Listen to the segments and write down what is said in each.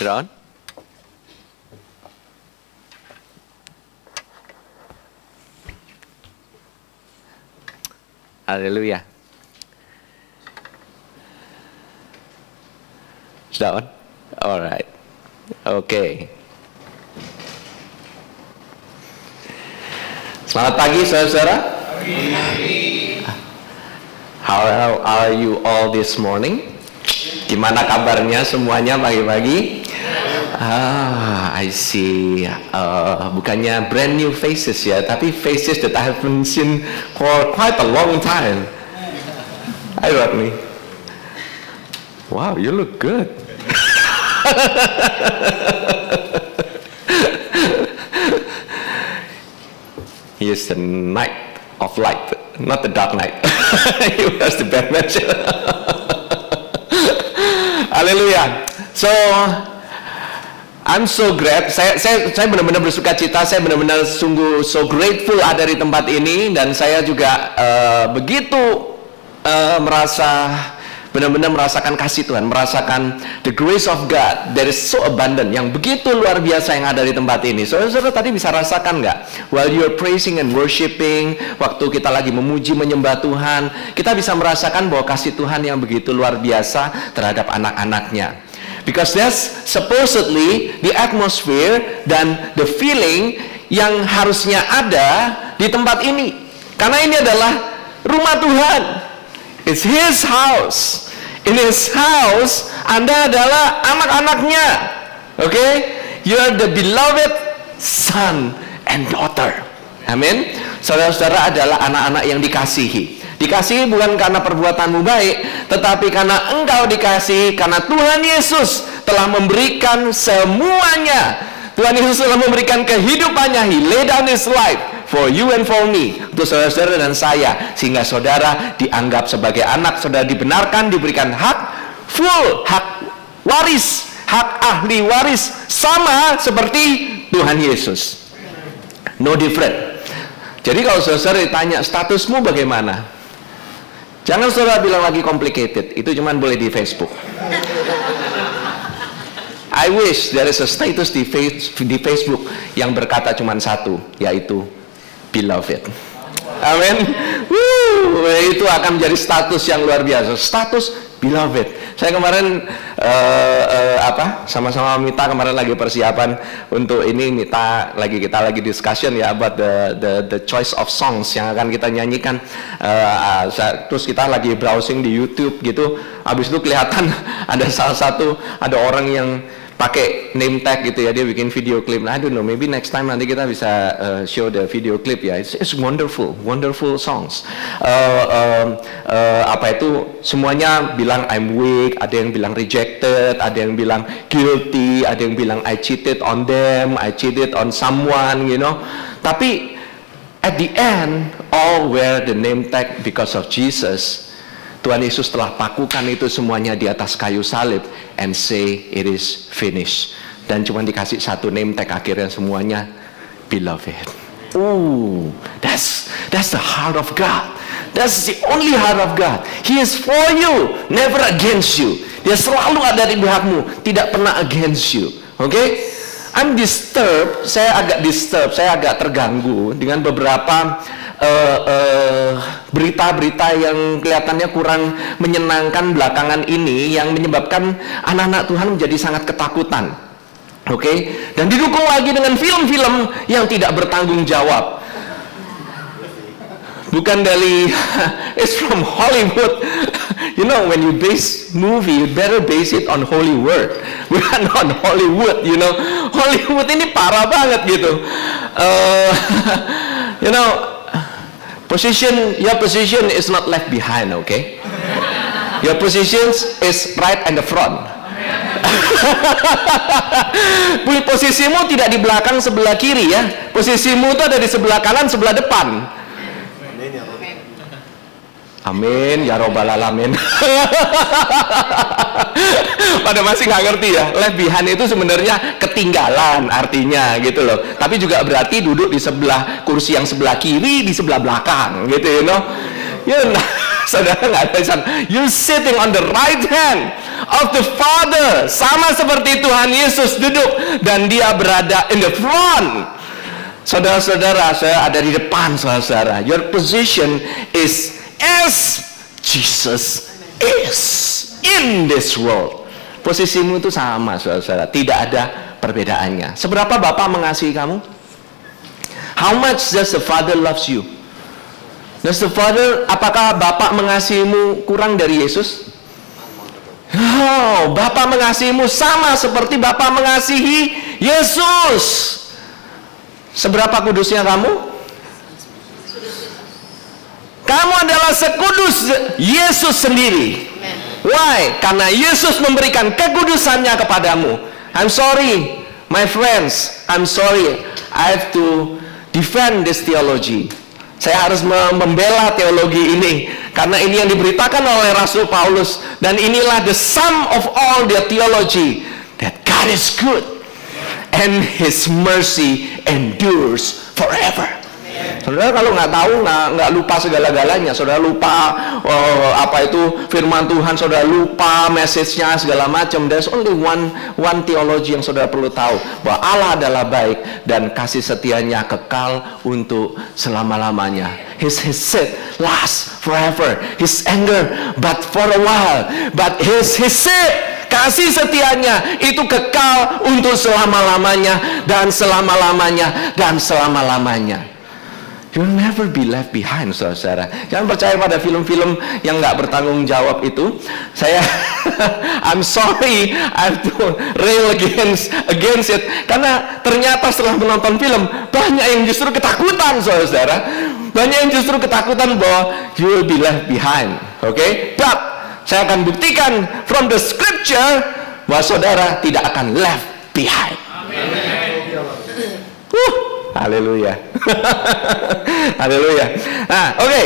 Sudah on? Haleluya. Sudah on? Alright. Oke. Selamat pagi saudara-saudara. How are you all this morning? Gimana kabarnya semuanya pagi-pagi? I see. Bukannya brand new faces ya, tapi faces that I haven't seen for quite a long time. Hi Rodney. Wow, you look good. He is the knight of light, not the dark knight. He was the Batman. Haleluya. So I'm so glad. Saya benar-benar bersuka cita. Saya benar-benar sungguh so grateful ada di tempat ini, dan saya juga begitu benar-benar merasakan kasih Tuhan, merasakan the grace of God that is so abundant, yang begitu luar biasa yang ada di tempat ini. Saudara-saudara tadi bisa rasakan nggak? While you're praising and worshiping, waktu kita lagi memuji menyembah Tuhan, kita bisa merasakan bahwa kasih Tuhan yang begitu luar biasa terhadap anak-anaknya. Because that's supposedly the atmosphere dan the feeling yang harusnya ada di tempat ini. Karena ini adalah rumah Tuhan. It's His house. In His house, Anda adalah anak-anaknya. Okay? You're the beloved son and daughter. Amin. Saudara-saudara adalah anak-anak yang dikasihi. Dikasihi bukan karena perbuatanmu baik, tetapi karena engkau dikasihi, karena Tuhan Yesus telah memberikan semuanya. Tuhan Yesus telah memberikan kehidupannya. He laid down His life for you and for me, untuk saudara-saudara dan saya, sehingga saudara dianggap sebagai anak, saudara dibenarkan, diberikan hak full, hak waris, hak ahli waris, sama seperti Tuhan Yesus. No different. Jadi kalau saudara ditanya statusmu bagaimana, jangan saudara bilang lagi complicated, itu cuman boleh di Facebook. I wish there is a status di Facebook yang berkata cuman satu, yaitu beloved. Amin. Itu akan menjadi status yang luar biasa. Status beloved. Saya kemarin sama-sama Mita kemarin lagi persiapan untuk ini. Kita lagi discussion ya about the choice of songs yang akan kita nyanyikan. Terus kita lagi browsing di YouTube gitu. Habis itu kelihatan ada orang yang pakai name tag gitu ya, dia bikin video klip. I don't know, maybe next time nanti kita bisa show the video clip ya. It's wonderful songs. Semuanya bilang I'm weak, ada yang bilang rejected, ada yang bilang guilty, ada yang bilang I cheated on them, I cheated on someone, you know. Tapi at the end, all wear the name tag because of Jesus. Tuhan Yesus telah pakukan itu semuanya di atas kayu salib and say it is finished. Dan cuma dikasih satu name tag akhirnya semuanya beloved. That's the heart of God. That's the only heart of God. He is for you, never against you. Dia selalu ada di pihakmu, tidak pernah against you. Okay? I'm disturbed, saya agak terganggu dengan beberapa berita-berita yang kelihatannya kurang menyenangkan belakangan ini, yang menyebabkan anak-anak Tuhan menjadi sangat ketakutan. Oke? Dan didukung lagi dengan film-film yang tidak bertanggung jawab. Bukan dari it's from Hollywood. You know, when you base movie, you better base it on Holy Word, bukan on Hollywood. You know, Hollywood ini parah banget gitu. You know, your position is not left behind, okay? Your position is right in the front. Posisimu tidak di belakang sebelah kiri ya. Posisimu itu ada di sebelah kanan, sebelah depan. Amin ya robbal alamin. Pada masih nggak ngerti ya, left behind itu sebenarnya ketinggalan artinya gitu loh. Tapi juga berarti duduk di sebelah kursi yang sebelah kiri, di sebelah belakang gitu, you know. Saudara nggak ada di sana. You sitting on the right hand of the Father. Sama seperti Tuhan Yesus duduk dan dia berada in the front. Saudara-saudara, saya ada di depan, saudara. Your position is as Jesus is in this world. Posisimu itu sama, saudara. Tidak ada perbedaannya. Seberapa Bapak mengasihi kamu? How much does the Father loves you? Does the Father, apakah Bapak mengasihimu kurang dari Yesus? Oh, Bapak mengasihimu sama seperti Bapak mengasihi Yesus. Seberapa kudusnya kamu? Kamu adalah sekudus Yesus sendiri. Why? Karena Yesus memberikan kekudusannya kepadamu. I'm sorry, my friends. I'm sorry. I have to defend this theology. Saya harus membela teologi ini karena ini yang diberitakan oleh Rasul Paulus, dan inilah the sum of all the theology, that God is good and His mercy endures forever. Saudara kalau nggak tahu, nggak lupa segala-galanya. Saudara lupa apa itu firman Tuhan, saudara lupa message-nya segala macam. There's only one theology yang saudara perlu tahu, bahwa Allah adalah baik dan kasih setianya kekal untuk selama-lamanya. His hesed lasts forever. His anger but for a while. But His hesed, kasih setianya itu kekal untuk selama-lamanya dan selama-lamanya dan selama-lamanya. You'll never be left behind, saudara. Jangan percaya pada film-film yang nggak bertanggung jawab itu. I'm sorry, I have to rail against it. Karena ternyata setelah menonton film, banyak yang justru ketakutan, saudara. Banyak yang justru ketakutan bahwa you will be left behind. Oke? But saya akan buktikan from the scripture bahwa saudara tidak akan left behind. Haleluya. Haleluya. Nah, oke.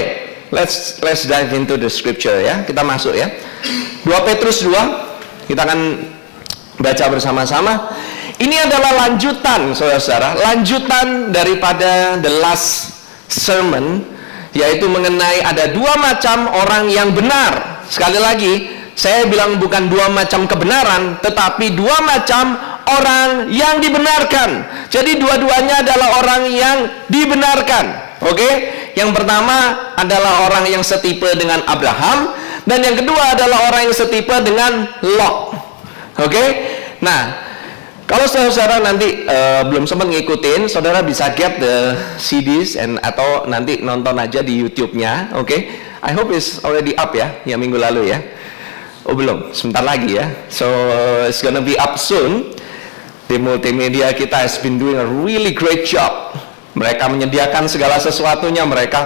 Let's dive into the scripture ya. Kita masuk ya. 2 Petrus 2. Kita akan baca bersama-sama. Ini adalah lanjutan, saudara-saudara, lanjutan daripada the last sermon, yaitu mengenai ada dua macam orang yang benar. Sekali lagi, saya bilang bukan dua macam kebenaran, tetapi dua macam orang yang dibenarkan. Jadi dua-duanya adalah orang yang dibenarkan. Oke? Yang pertama adalah orang yang setipe dengan Abraham, dan yang kedua adalah orang yang setipe dengan Lot. Oke? Nah, kalau saudara nanti belum sempat ngikutin, saudara bisa get the CDs atau nanti nonton aja di YouTube-nya. Oke? I hope it's already up ya, yang minggu lalu ya. Oh belum, sebentar lagi ya. So it's gonna be up soon. Tim multimedia kita has been doing a really great job. Mereka menyediakan segala sesuatunya. Mereka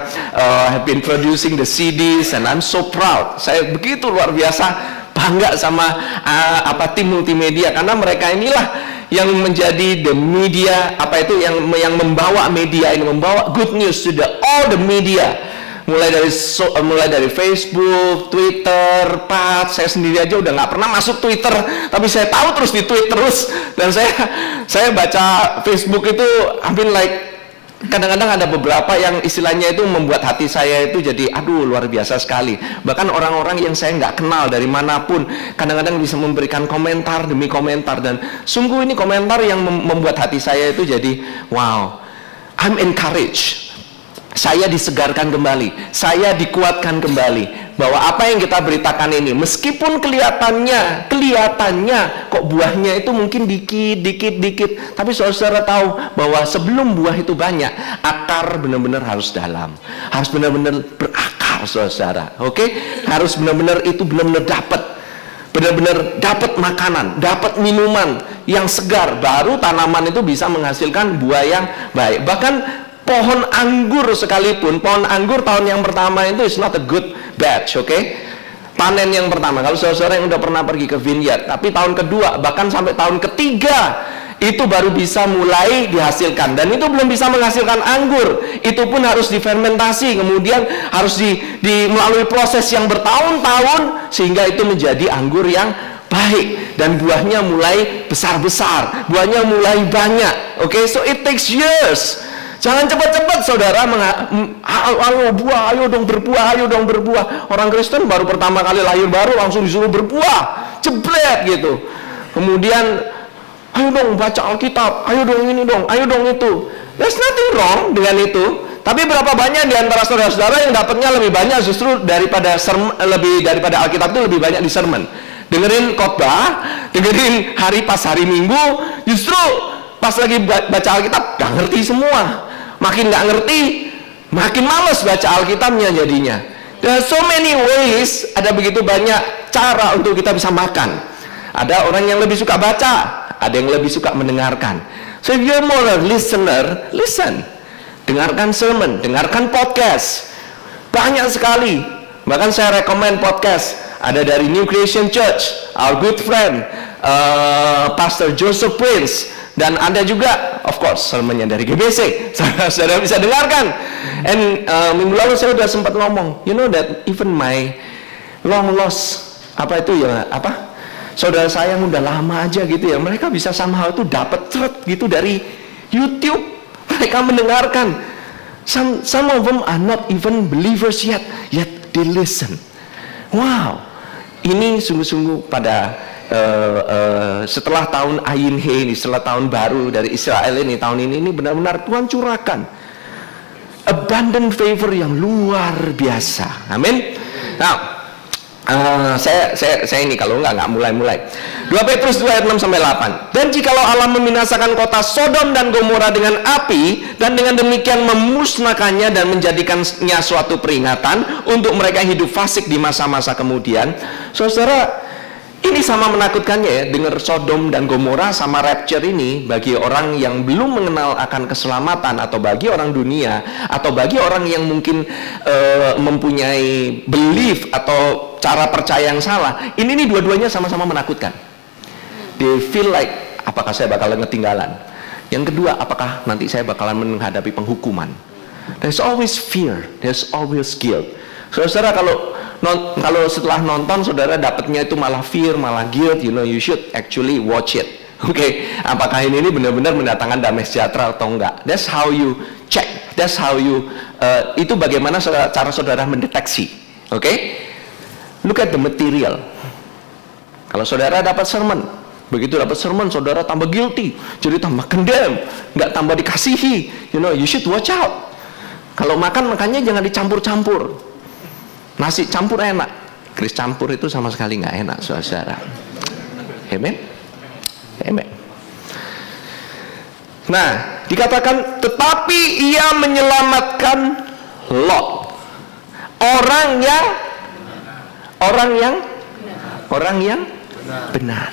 have been producing the CDs, and I'm so proud. Saya begitu luar biasa bangga sama tim multimedia, karena mereka inilah yang menjadi the media, yang membawa media ini, membawa good news to all the media. Mulai dari Facebook, Twitter, saya sendiri aja udah nggak pernah masuk Twitter, tapi saya tahu terus di tweet terus. Dan saya baca Facebook itu hampir kadang-kadang ada beberapa yang istilahnya itu membuat hati saya itu jadi luar biasa sekali. Bahkan orang-orang yang saya nggak kenal dari manapun kadang-kadang bisa memberikan komentar demi komentar, dan sungguh ini komentar yang membuat hati saya itu jadi wow, I'm encouraged. Saya disegarkan kembali, saya dikuatkan kembali bahwa apa yang kita beritakan ini, meskipun kelihatannya kok buahnya itu mungkin dikit, tapi saudara tahu bahwa sebelum buah itu banyak, akar benar-benar harus dalam, harus benar-benar berakar, saudara. Oke? Harus benar-benar dapat makanan, dapat minuman yang segar, baru tanaman itu bisa menghasilkan buah yang baik. Bahkan pohon anggur sekalipun, pohon anggur tahun yang pertama itu is not a good batch, oke? Panen yang pertama, kalau saudara yang udah pernah pergi ke vineyard, tapi tahun kedua, bahkan sampai tahun ketiga, itu baru bisa mulai dihasilkan. Dan itu belum bisa menghasilkan anggur, itu pun harus difermentasi, kemudian harus melalui proses yang bertahun-tahun, sehingga itu menjadi anggur yang baik, dan buahnya mulai besar-besar, buahnya mulai banyak, oke? So it takes years. Jangan cepat-cepat saudara ayo dong berbuah. Orang Kristen baru pertama kali lahir baru langsung disuruh berbuah, jebret gitu. Kemudian ayo dong baca Alkitab, ayo dong ini dong, ayo dong itu. There's nothing wrong dengan itu. Tapi berapa banyak di antara saudara-saudara yang dapatnya lebih banyak justru daripada Alkitab itu lebih banyak di sermon. Dengerin khotbah, dengerin pas hari Minggu, justru pas lagi baca Alkitab gak ngerti semua. Makin gak ngerti, makin males baca Alkitabnya jadinya. There are so many ways, ada begitu banyak cara untuk kita bisa makan. Ada orang yang lebih suka baca, ada yang lebih suka mendengarkan. So if you're more a listener, listen. Dengarkan sermon, dengarkan podcast. Banyak sekali. Bahkan saya rekomen podcast. Ada dari New Creation Church, our good friend, Pastor Joseph Prince. Dan ada juga, of course, sermonnya dari GBC. Saudara bisa dengarkan. And minggu lalu saya sudah sempat ngomong, you know that even my long lost, saudara saya yang udah lama aja gitu ya, mereka bisa somehow itu dapat thread gitu dari YouTube. Mereka mendengarkan. Some of them are not even believers yet they listen. Wow, ini sungguh-sungguh pada setelah tahun Ayin He ini, setelah tahun baru dari Israel ini, tahun ini benar-benar Tuhan curahkan abundant favor yang luar biasa. Amin. Nah, saya ini kalau nggak mulai. 2 Petrus 2 ayat 6 sampai 8. Dan jikalau Allah membinasakan kota Sodom dan Gomora dengan api, dan dengan demikian memusnahkannya dan menjadikannya suatu peringatan untuk mereka yang hidup fasik di masa-masa kemudian, saudara, ini sama menakutkannya ya, dengar Sodom dan Gomora sama rapture ini bagi orang yang belum mengenal akan keselamatan, atau bagi orang dunia, atau bagi orang yang mungkin mempunyai belief atau cara percaya yang salah. Ini dua-duanya sama-sama menakutkan. They feel like, apakah saya bakalan ketinggalan? Yang kedua, apakah nanti saya bakalan menghadapi penghukuman? There's always fear, there's always guilt. Saudara, kalau setelah nonton saudara dapatnya itu malah fear, malah guilt, you know, you should actually watch it. Oke, apakah ini benar-benar mendatangkan damai sejahtera atau enggak? That's how you check. That's how you itu bagaimana cara saudara mendeteksi. Oke? Look at the material. Kalau saudara dapat sermon, begitu dapat sermon saudara tambah guilty, jadi tambah condemn, nggak tambah dikasihi. You know, you should watch out. Kalau makannya jangan dicampur-campur. Nasi campur enak, kris campur itu sama sekali nggak enak, saudara. Amen. Amen. Nah, dikatakan tetapi ia menyelamatkan Lot, orang yang benar.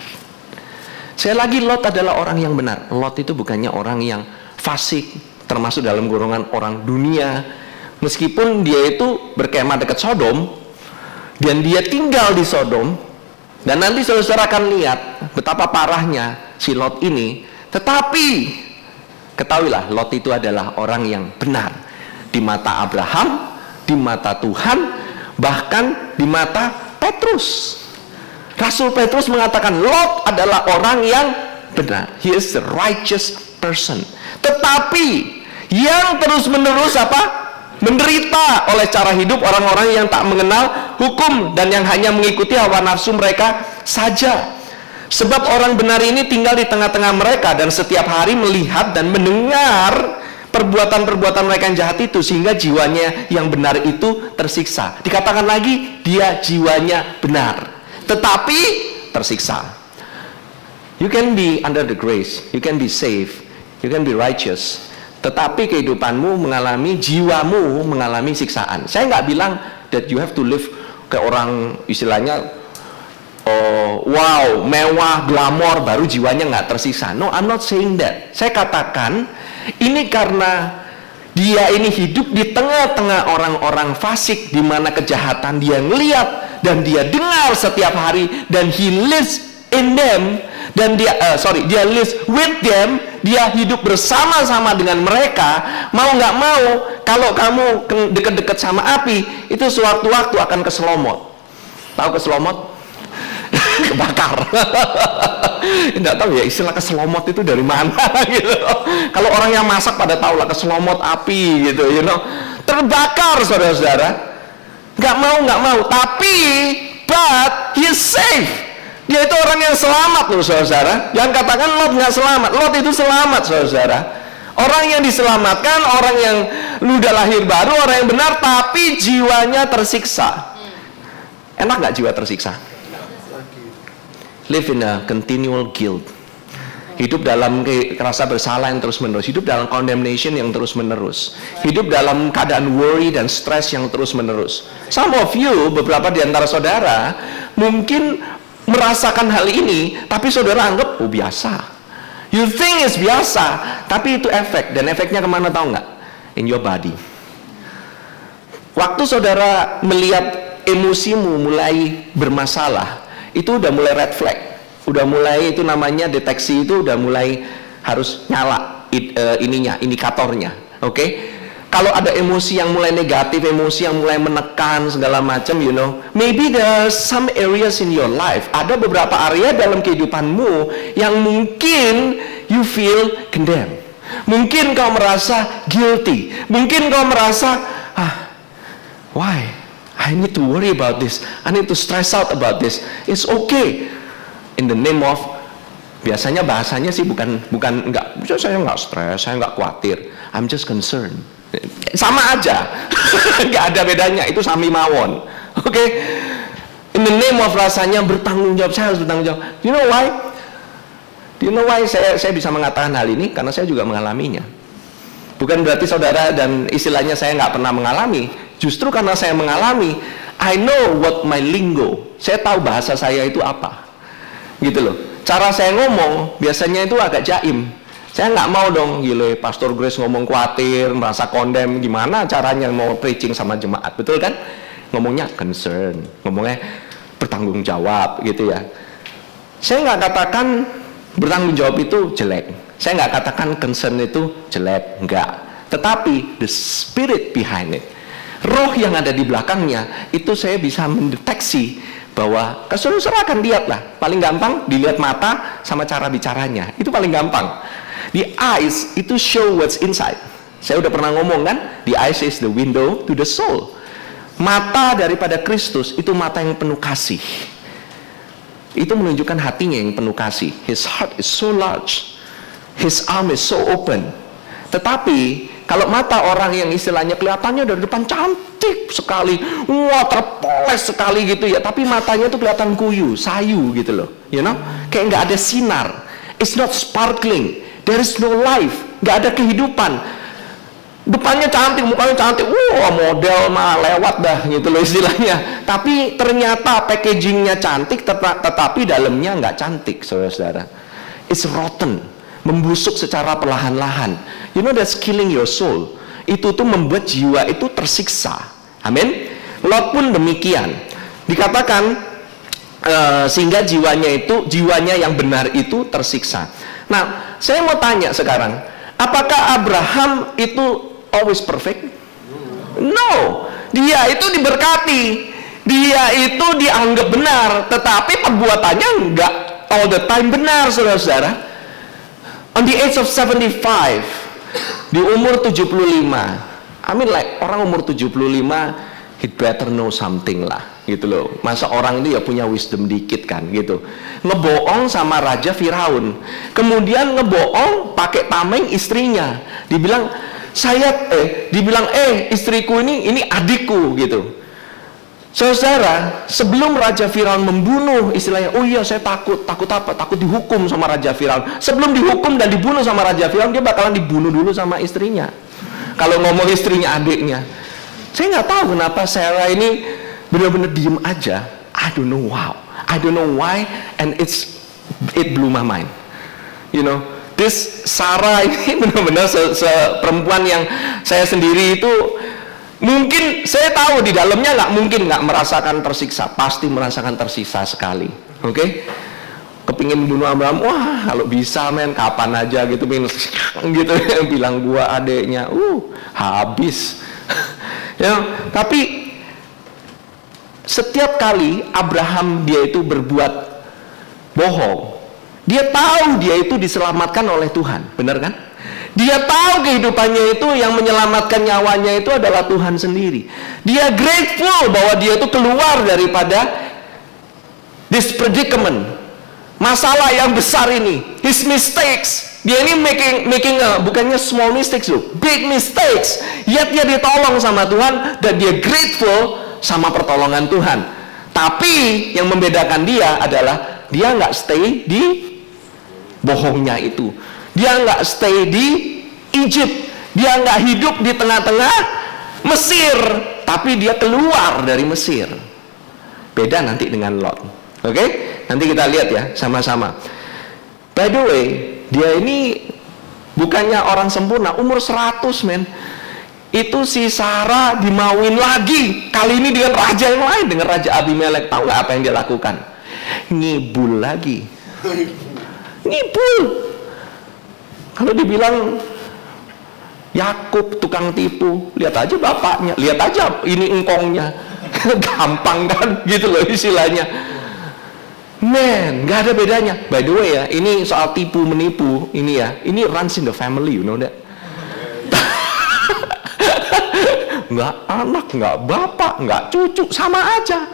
Saya lagi, Lot adalah orang yang benar. Lot itu bukannya orang yang fasik, termasuk dalam golongan orang dunia. Meskipun dia itu berkemah dekat Sodom dan dia tinggal di Sodom, dan nanti saudara akan lihat betapa parahnya si Lot ini. Tetapi ketahuilah, Lot itu adalah orang yang benar di mata Abraham, di mata Tuhan, bahkan di mata Petrus. Rasul Petrus mengatakan Lot adalah orang yang benar. He is the righteous person. Tetapi yang terus-menerus menderita oleh cara hidup orang-orang yang tak mengenal hukum dan yang hanya mengikuti hawa nafsu mereka saja. Sebab orang benar ini tinggal di tengah-tengah mereka dan setiap hari melihat dan mendengar perbuatan-perbuatan mereka yang jahat itu, sehingga jiwanya yang benar itu tersiksa. Dikatakan lagi, dia jiwanya benar, tetapi tersiksa. You can be under the grace, you can be saved, you can be righteous, tetapi kehidupanmu jiwamu mengalami siksaan. Saya nggak bilang that you have to live kayak orang istilahnya wow, mewah, glamor, baru jiwanya nggak tersiksa. No, I'm not saying that. Saya katakan ini karena dia ini hidup di tengah-tengah orang-orang fasik, di mana kejahatan dia ngeliat dan dia dengar setiap hari, dan he lives in them, dan dia lives with them, dia hidup bersama-sama dengan mereka. Mau nggak mau, kalau kamu deket-deket sama api, itu sewaktu-waktu akan keselomot. Tahu keselomot? kebakar. Nggak tahu ya istilah keselomot itu dari mana gitu. Kalau orang yang masak pada tahu lah keselomot api gitu, terbakar saudara-saudara. Nggak mau, tapi but he is safe. Dia itu orang yang selamat loh saudara. Jangan katakan Lot nggak selamat. Lot itu selamat saudara. Orang yang diselamatkan, orang yang udah lahir baru, orang yang benar, tapi jiwanya tersiksa. Enak nggak jiwa tersiksa? Live in a continual guilt. Hidup dalam rasa bersalah yang terus-menerus. Hidup dalam condemnation yang terus-menerus. Hidup dalam keadaan worry dan stress yang terus-menerus. Some of you, beberapa di antara saudara, mungkin merasakan hal ini, tapi saudara anggap, oh biasa. You think it's biasa, tapi itu efek. Dan efeknya kemana tahu nggak? In your body. Waktu saudara melihat emosimu mulai bermasalah, itu udah mulai red flag. Udah mulai itu namanya deteksi itu udah mulai harus nyala indikatornya. Oke? Kalau ada emosi yang mulai negatif, emosi yang mulai menekan segala macam, maybe there are some areas in your life. Ada beberapa area dalam kehidupanmu yang mungkin you feel condemned. Mungkin kau merasa guilty. Mungkin kau merasa, why? I need to worry about this. I need to stress out about this. It's okay. In the name of, biasanya bahasanya sih bukan enggak, saya nggak stres, saya nggak khawatir. I'm just concerned. Sama aja. Nggak ada bedanya. Itu sami mawon. Oke? In the name of rasanya bertanggung jawab, saya harus bertanggung jawab. You know why? Do you know why saya bisa mengatakan hal ini? Karena saya juga mengalaminya. Bukan berarti saudara dan istilahnya saya nggak pernah mengalami. Justru karena saya mengalami, I know what my lingo. Saya tahu bahasa saya itu apa. Gitu loh. Cara saya ngomong biasanya itu agak jaim. Saya nggak mau dong, gile, Pastor Grace ngomong khawatir, merasa kondem, gimana caranya mau preaching sama jemaat, betul kan? Ngomongnya concern, ngomongnya bertanggung jawab, gitu ya. Saya nggak katakan bertanggung jawab itu jelek. Saya nggak katakan concern itu jelek, enggak. Tetapi the spirit behind it, roh yang ada di belakangnya, itu saya bisa mendeteksi bahwa saudara akan lihat lah. Paling gampang dilihat mata sama cara bicaranya, itu paling gampang. The eyes itu show what's inside. Saya udah pernah ngomong kan, the eyes is the window to the soul. Mata daripada Kristus itu mata yang penuh kasih. Itu menunjukkan hatinya yang penuh kasih. His heart is so large, his arm is so open. Tetapi kalau mata orang yang istilahnya kelihatannya dari depan cantik sekali, wah terpoles sekali gitu ya, tapi matanya itu kelihatan kuyu, sayu gitu loh, kayak nggak ada sinar. It's not sparkling. There is no life, nggak ada kehidupan. Depannya cantik, mukanya cantik, wah model mah lewat dah gitu loh istilahnya. Tapi ternyata packagingnya cantik, tetapi dalamnya nggak cantik, saudara-saudara. It's rotten, membusuk secara perlahan-lahan. That's killing your soul. Itu tuh membuat jiwa itu tersiksa. Amin. Lot pun demikian. Dikatakan sehingga jiwanya yang benar itu tersiksa. Nah, saya mau tanya sekarang, apakah Abraham itu always perfect? No, dia itu diberkati, dia itu dianggap benar, tetapi perbuatannya enggak all the time benar, saudara-saudara. On the age of 75, di umur 75, orang umur 75, he'd better know something lah, gitu loh. Masa orang itu ya punya wisdom dikit kan, gitu. Ngebohong sama Raja Firaun, kemudian ngebohong pakai tameng istrinya, dibilang istriku ini adikku gitu. Saudara, sebelum Raja Firaun membunuh istilahnya, oh iya saya takut apa? Takut dihukum sama Raja Firaun. Sebelum dihukum dan dibunuh sama Raja Firaun, dia bakalan dibunuh dulu sama istrinya. Kalau ngomong istrinya adiknya, saya nggak tahu kenapa Sarah ini benar-benar diem aja. I don't know why, and it blew my mind. This Sarah ini benar-benar perempuan yang saya sendiri itu mungkin saya tahu di dalamnya nggak merasakan tersiksa, pasti merasakan tersiksa sekali. Oke? Kepingin bunuh Abraham, wah kalau bisa kapan aja gitu, gitu bilang gua adeknya, habis. Tapi setiap kali Abraham dia itu berbuat bohong. Dia tahu dia itu diselamatkan oleh Tuhan, benar kan? Dia tahu kehidupannya itu yang menyelamatkan nyawanya itu adalah Tuhan sendiri. Dia grateful bahwa dia itu keluar daripada this predicament, masalah yang besar ini, his mistakes. Dia ini making bukannya small mistakes loh, big mistakes. Yet dia ditolong sama Tuhan dan dia grateful sama pertolongan Tuhan. Tapi yang membedakan dia adalah dia nggak stay di bohongnya itu. Dia nggak stay di Egypt. Dia nggak hidup di tengah-tengah Mesir, tapi dia keluar dari Mesir. Beda nanti dengan Lot. Oke? Nanti kita lihat ya sama-sama. By the way, dia ini bukannya orang sempurna, umur 100 men. Itu si Sarah dimauin lagi, kali ini dengan raja yang lain, dengan Raja Abimelek. Tahu nggak apa yang dia lakukan? Ngibul lagi. Ngibul. Kalau dibilang Yakub tukang tipu, lihat aja bapaknya, lihat aja ini engkongnya. Gampang kan gitu loh istilahnya. Man, nggak ada bedanya. By the way ya, ini soal tipu menipu ini ya, ini runs in the family, you know that. Nggak anak, nggak bapak, nggak cucu, sama aja.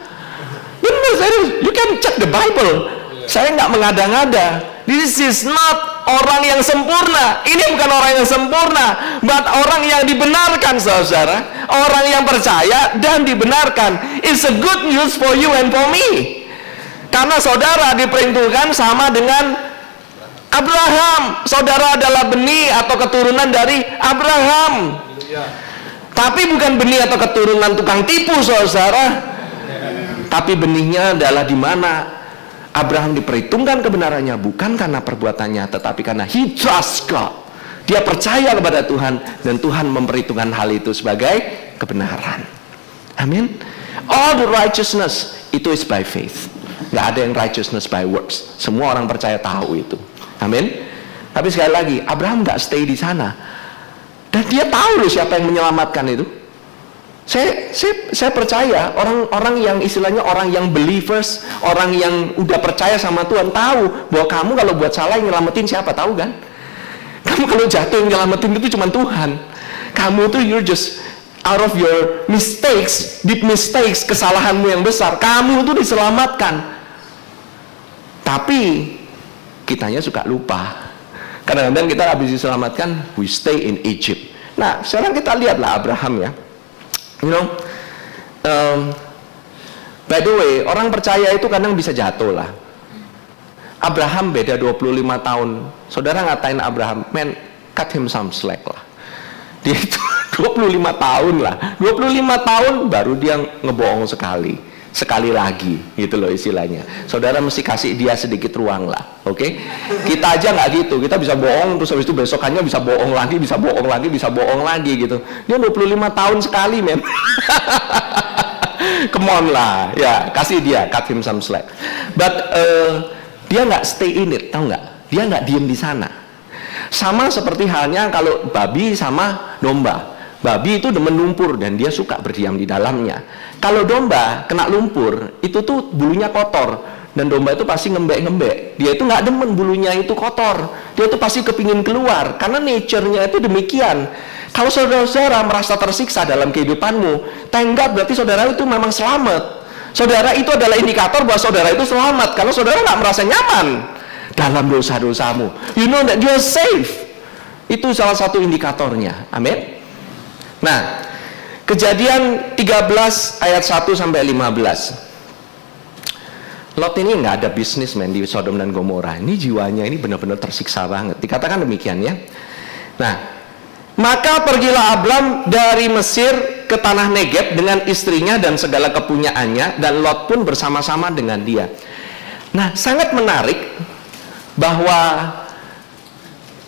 Benar, serius. You can check the Bible. Saya nggak mengada-ngada. This is not orang yang sempurna. Ini bukan orang yang sempurna, but orang yang dibenarkan, saudara. Orang yang percaya dan dibenarkan. It's a good news for you and for me. Karena saudara diperintahkan sama dengan Abraham. Saudara adalah benih atau keturunan dari Abraham. Tapi bukan benih atau keturunan tukang tipu, saudara. Tapi benihnya adalah di mana Abraham diperhitungkan kebenarannya bukan karena perbuatannya, tetapi karena he trust God. Dia percaya kepada Tuhan dan Tuhan memperhitungkan hal itu sebagai kebenaran. Amin. All the righteousness itu is by faith. Nggak ada yang righteousness by works. Semua orang percaya tahu itu. Amin. Tapi sekali lagi, Abraham nggak stay di sana. Dan dia tahu loh siapa yang menyelamatkan itu. Saya percaya orang-orang yang istilahnya orang yang believers, orang yang udah percaya sama Tuhan tahu bahwa kamu kalau buat salah yang nyelamatin siapa, tahu kan? Kamu kalau jatuh yang nyelamatin itu cuma Tuhan. Kamu tuh you're just out of your mistakes, deep mistakes, kesalahanmu yang besar, kamu tuh diselamatkan. Tapi kitanya suka lupa. Kadang-kadang kita habis diselamatkan, we stay in Egypt. Nah, sekarang kita lihatlah Abraham ya. You know, by the way, orang percaya itu kadang bisa jatuh lah. Abraham beda 25 tahun. Saudara ngatain Abraham, man, cut him some slack lah. Dia itu 25 tahun lah. 25 tahun baru dia ngebohong sekali lagi gitu loh istilahnya. Saudara mesti kasih dia sedikit ruang lah, oke? Kita aja nggak gitu, kita bisa bohong terus habis itu besokannya bisa bohong lagi, bisa bohong lagi, bisa bohong lagi gitu. Dia 25 tahun sekali men. Come on lah, ya kasih dia, cut him some slack. But dia nggak stay in it, tahu nggak? Dia nggak diem di sana. Sama seperti halnya kalau babi sama domba. Babi itu demen lumpur dan dia suka berdiam di dalamnya. Kalau domba kena lumpur, itu tuh bulunya kotor. Dan domba itu pasti ngembek-ngembek. Dia itu nggak demen bulunya itu kotor. Dia itu pasti kepingin keluar. Karena nature-nya itu demikian. Kalau saudara-saudara merasa tersiksa dalam kehidupanmu, thank God berarti saudara itu memang selamat. Saudara itu adalah indikator bahwa saudara itu selamat. Kalau saudara nggak merasa nyaman dalam dosa-dosamu, you know that you're safe. Itu salah satu indikatornya. Amin. Nah, Kejadian 13 ayat 1 sampai 15. Lot ini nggak ada bisnis men di Sodom dan Gomora. Ini jiwanya ini benar-benar tersiksa banget. Dikatakan demikian ya. Nah, maka pergilah Abram dari Mesir ke tanah Negeb dengan istrinya dan segala kepunyaannya, dan Lot pun bersama-sama dengan dia. Nah, sangat menarik bahwa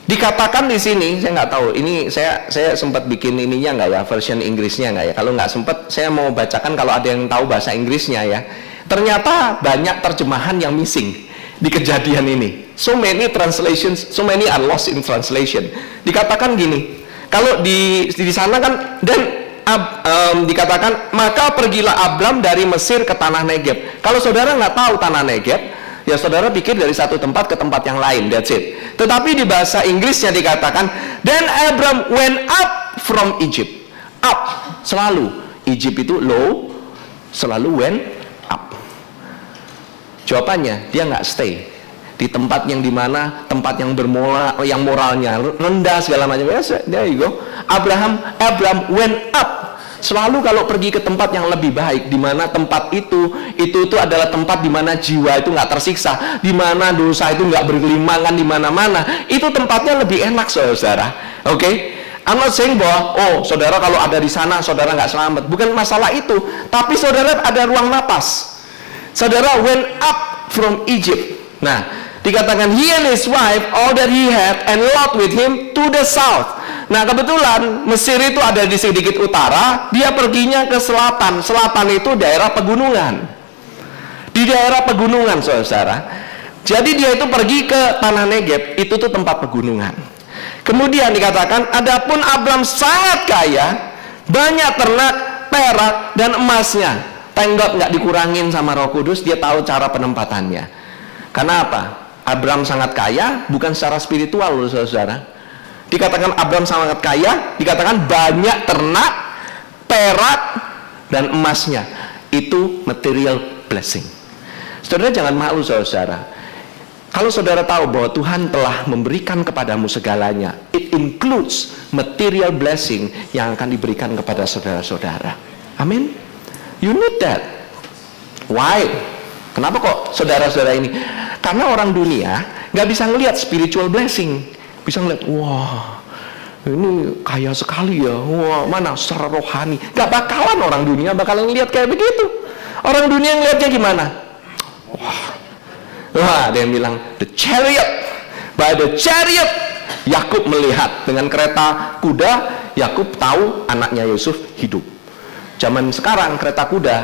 dikatakan di sini, saya nggak tahu, ini saya sempat bikin ininya nggak ya, version Inggrisnya nggak ya. Kalau nggak sempat, saya mau bacakan kalau ada yang tahu bahasa Inggrisnya ya. Ternyata banyak terjemahan yang missing di Kejadian ini. So many translations, so many are lost in translation. Dikatakan gini, kalau di sana kan, dan dikatakan maka pergilah Abram dari Mesir ke tanah Negeb. Kalau saudara nggak tahu tanah Negeb, Ya saudara pikir dari satu tempat ke tempat yang lain, that's it. Tetapi di bahasa Inggrisnya dikatakan, then Abram went up from Egypt. Up, selalu. Egypt itu low, selalu went up. Jawabannya, dia nggak stay di tempat yang dimana, tempat yang yang moralnya rendah segala macam. There you go. Abram went up. Selalu kalau pergi ke tempat yang lebih baik, di mana tempat itu adalah tempat di mana jiwa itu nggak tersiksa, di mana dosa itu nggak bergelimangan di mana-mana, itu tempatnya lebih enak, saudara. Oke? I'm not saying bahwa, saudara kalau ada di sana, saudara nggak selamat. Bukan masalah itu, tapi saudara ada ruang napas. Saudara went up from Egypt. Nah, dikatakan he and his wife, all that he had, and Lot with him to the south. Nah, kebetulan Mesir itu ada di sedikit utara, dia perginya ke selatan. Selatan itu daerah pegunungan. Di daerah pegunungan, saudara. Jadi dia itu pergi ke tanah Negeb, itu tuh tempat pegunungan. Kemudian dikatakan, adapun Abram sangat kaya, banyak ternak, perak, dan emasnya. Thank God nggak dikurangin sama Roh Kudus, dia tahu cara penempatannya. Karena apa? Abram sangat kaya, bukan secara spiritual loh, saudara. Dikatakan Abram sangat kaya, dikatakan banyak ternak, perak, dan emasnya. Itu material blessing. Saudara jangan malu, saudara. Kalau saudara tahu bahwa Tuhan telah memberikan kepadamu segalanya, it includes material blessing yang akan diberikan kepada saudara-saudara. Amin. You need that. Why? Kenapa kok saudara-saudara ini? Karena orang dunia nggak bisa ngelihat spiritual blessing. Bisa ngeliat, wah ini kaya sekali ya, wah mana secara rohani. Gak bakalan orang dunia bakalan ngeliat kayak begitu. Orang dunia ngeliatnya gimana? Wah, ada yang bilang the chariot, by the chariot. Yakub melihat dengan kereta kuda, Yakub tahu anaknya Yusuf hidup. Zaman sekarang kereta kuda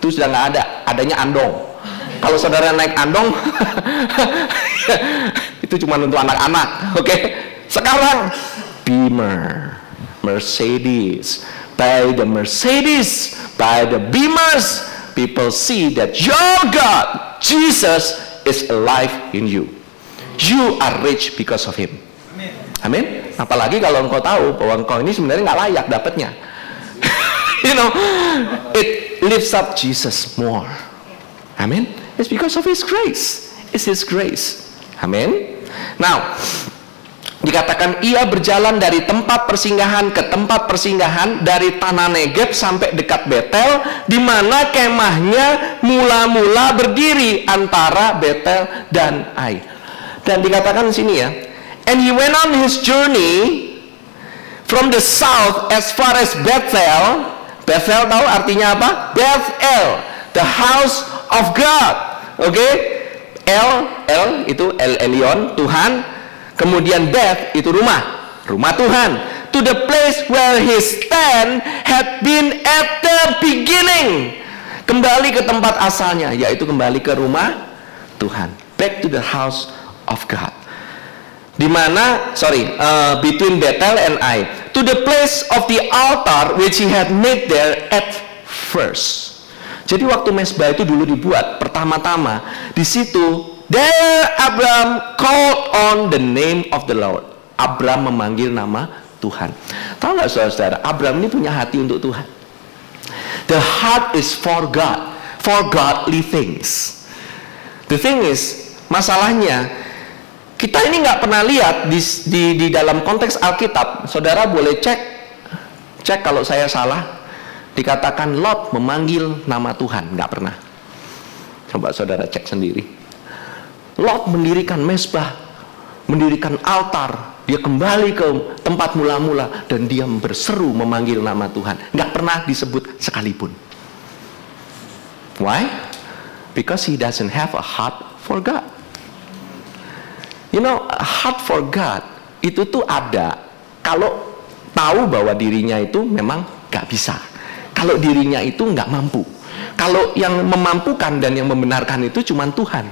itu sudah nggak ada, adanya andong. Kalau saudara naik andong itu cuma untuk anak-anak, oke? Sekarang Beamer, Mercedes, by the Mercedes, by the Beamers, people see that your God, Jesus, is alive in you. You are rich because of Him. Amin. Apalagi kalau engkau tahu bahwa engkau ini sebenarnya nggak layak dapatnya. You know, it lifts up Jesus more. Amin. It's because of His grace. It's His grace. Amin. Now, dikatakan ia berjalan dari tempat persinggahan ke tempat persinggahan, dari tanah Negeb sampai dekat Betel, di mana kemahnya mula-mula berdiri antara Betel dan Ai. Dan dikatakan di sini ya, and he went on his journey from the south as far as Bethel. Bethel tahu artinya apa? Bethel, the house of God. Oke, El itu El Elyon, Tuhan. Kemudian Beth itu rumah Tuhan. To the place where his stand had been at the beginning. Kembali ke tempat asalnya, yaitu kembali ke rumah Tuhan. Back to the house of God. Di mana, between Bethel and Ai, to the place of the altar which he had made there at first. Jadi waktu mezbah itu dulu dibuat pertama-tama, di situ there Abram called on the name of the Lord. Abram memanggil nama Tuhan. Tahu nggak saudara, Abram ini punya hati untuk Tuhan. The heart is for God, for godly things. The thing is, masalahnya kita ini nggak pernah lihat di dalam konteks Alkitab. Saudara boleh cek kalau saya salah. Dikatakan Lot memanggil nama Tuhan, nggak pernah. Coba saudara cek sendiri. Lot mendirikan mezbah, mendirikan altar, dia kembali ke tempat mula-mula dan dia berseru memanggil nama Tuhan. Nggak pernah disebut sekalipun. Why? Because he doesn't have a heart for God. You know, a heart for God itu tuh ada kalau tahu bahwa dirinya itu memang nggak bisa. Kalau dirinya itu nggak mampu. Kalau yang memampukan dan yang membenarkan itu cuma Tuhan.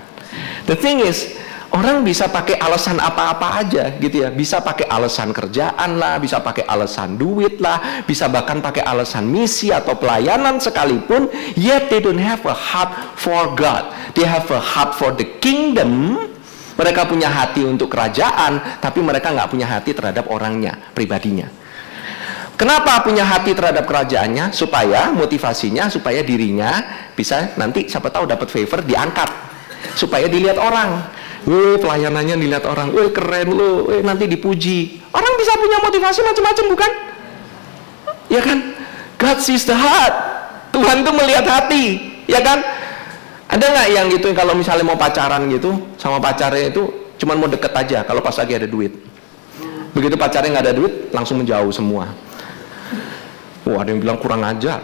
The thing is, Orang bisa pakai alasan apa-apa aja gitu ya. Bisa pakai alasan kerjaan lah, bisa pakai alasan duit lah, bisa bahkan pakai alasan misi atau pelayanan sekalipun. Yet they don't have a heart for God. They have a heart for the kingdom. Mereka punya hati untuk kerajaan, tapi mereka nggak punya hati terhadap orangnya, pribadinya. Kenapa punya hati terhadap kerajaannya? Supaya motivasinya, supaya dirinya bisa nanti siapa tahu dapat favor, diangkat. Supaya dilihat orang. Wih, pelayanannya dilihat orang, wih keren lo, wih nanti dipuji. Orang bisa punya motivasi macam-macam, bukan? Ya kan? God sees the heart. Tuhan tuh melihat hati, ya kan? Ada nggak yang gitu kalau misalnya mau pacaran gitu sama pacarnya itu cuman mau deket aja kalau pas lagi ada duit. Begitu pacarnya nggak ada duit, langsung menjauh semua. Wah, ada yang bilang kurang ajar.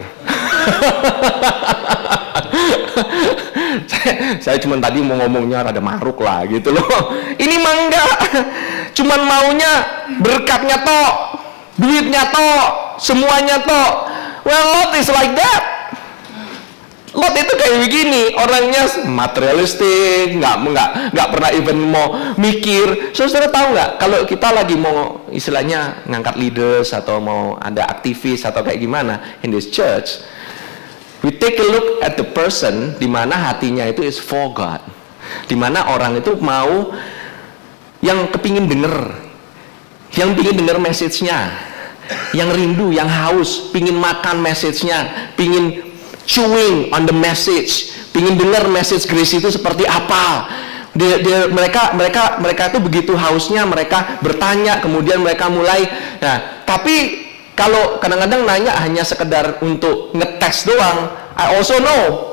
saya cuma tadi mau ngomongnya rada maruk lah gitu loh. Ini mah enggak, cuman maunya berkatnya tok, duitnya tok, semuanya tok. Well, Lot is like that. Lot itu kayak begini, orangnya materialistik, nggak pernah even mau mikir. Saudara tahu nggak, kalau kita lagi mau istilahnya ngangkat leaders atau mau ada aktivis atau kayak gimana in this church, we take a look at the person di mana hatinya itu is for God, di mana orang itu mau yang kepingin denger, yang pingin denger message-nya, yang rindu, yang haus, pingin makan message-nya, pingin chewing on the message, pingin dengar message grace itu seperti apa. Mereka itu begitu hausnya, mereka bertanya, kemudian mereka mulai. Nah, tapi kalau kadang-kadang nanya hanya sekedar untuk ngetes doang, I also know.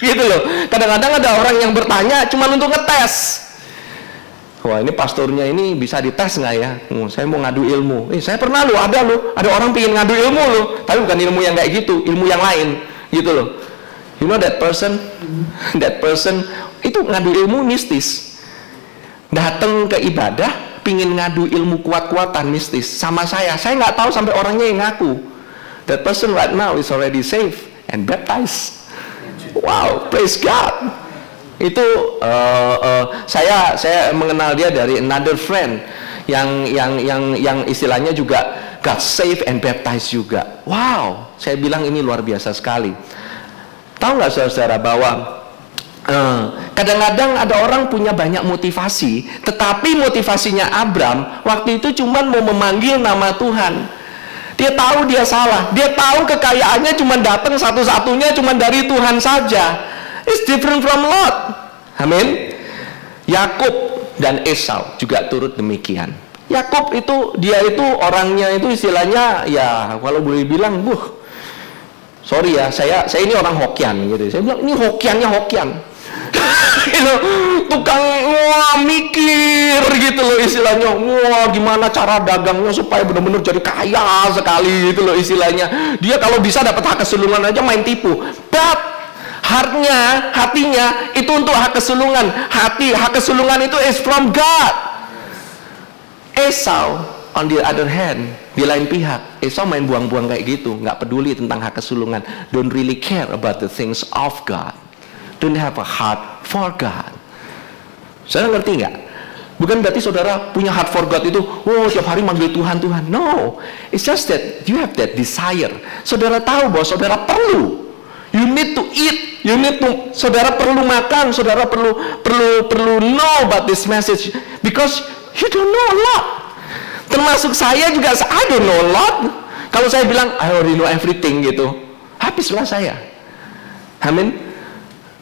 Gitu loh. Kadang-kadang ada orang yang bertanya cuma untuk ngetes. Wah, ini pastornya ini bisa dites nggak ya? Saya mau ngadu ilmu. Saya pernah loh, ada orang pingin ngadu ilmu loh, tapi bukan ilmu yang kayak gitu, ilmu yang lain. Gitu loh. You know that person itu ngadu ilmu mistis. Datang ke ibadah pingin ngadu ilmu kuat-kuatan mistis sama saya nggak tahu sampai orangnya yang ngaku. That person right now is already saved and baptized. Wow, praise God. Itu saya mengenal dia dari another friend yang istilahnya juga God save and baptize juga. Wow, saya bilang ini luar biasa sekali. Tahu nggak saudara bahwa kadang-kadang ada orang punya banyak motivasi, tetapi motivasinya Abram waktu itu cuma mau memanggil nama Tuhan. Dia tahu dia salah, dia tahu kekayaannya cuma datang satu-satunya cuma dari Tuhan saja. It's different from Lot. Amin. Yakub dan Esau juga turut demikian. Yakub itu dia itu orangnya itu istilahnya ya kalau boleh bilang sorry ya saya ini orang Hokian gitu. Saya bilang ini Hokiannya Hokian. Tukang mikir gitu loh istilahnya. Wah, gimana cara dagangnya supaya benar-benar jadi kaya sekali gitu loh istilahnya. Dia kalau bisa dapat hak kesulungan aja main tipu. But hatinya itu untuk hak kesulungan. Hak kesulungan itu is from God. Esau on the other hand, di lain pihak, Esau main buang-buang kayak gitu, nggak peduli tentang hak kesulungan, don't really care about the things of God, don't have a heart for God. Saudara ngerti nggak? Bukan berarti saudara punya heart for God itu, tiap hari manggil Tuhan. No, it's just that you have that desire. Saudara tahu bahwa saudara perlu. You need to eat, saudara perlu makan, saudara perlu know about this message because you don't know a lot. Termasuk saya juga, I don't know a lot. Kalau saya bilang I already know everything gitu, habislah saya. Amin.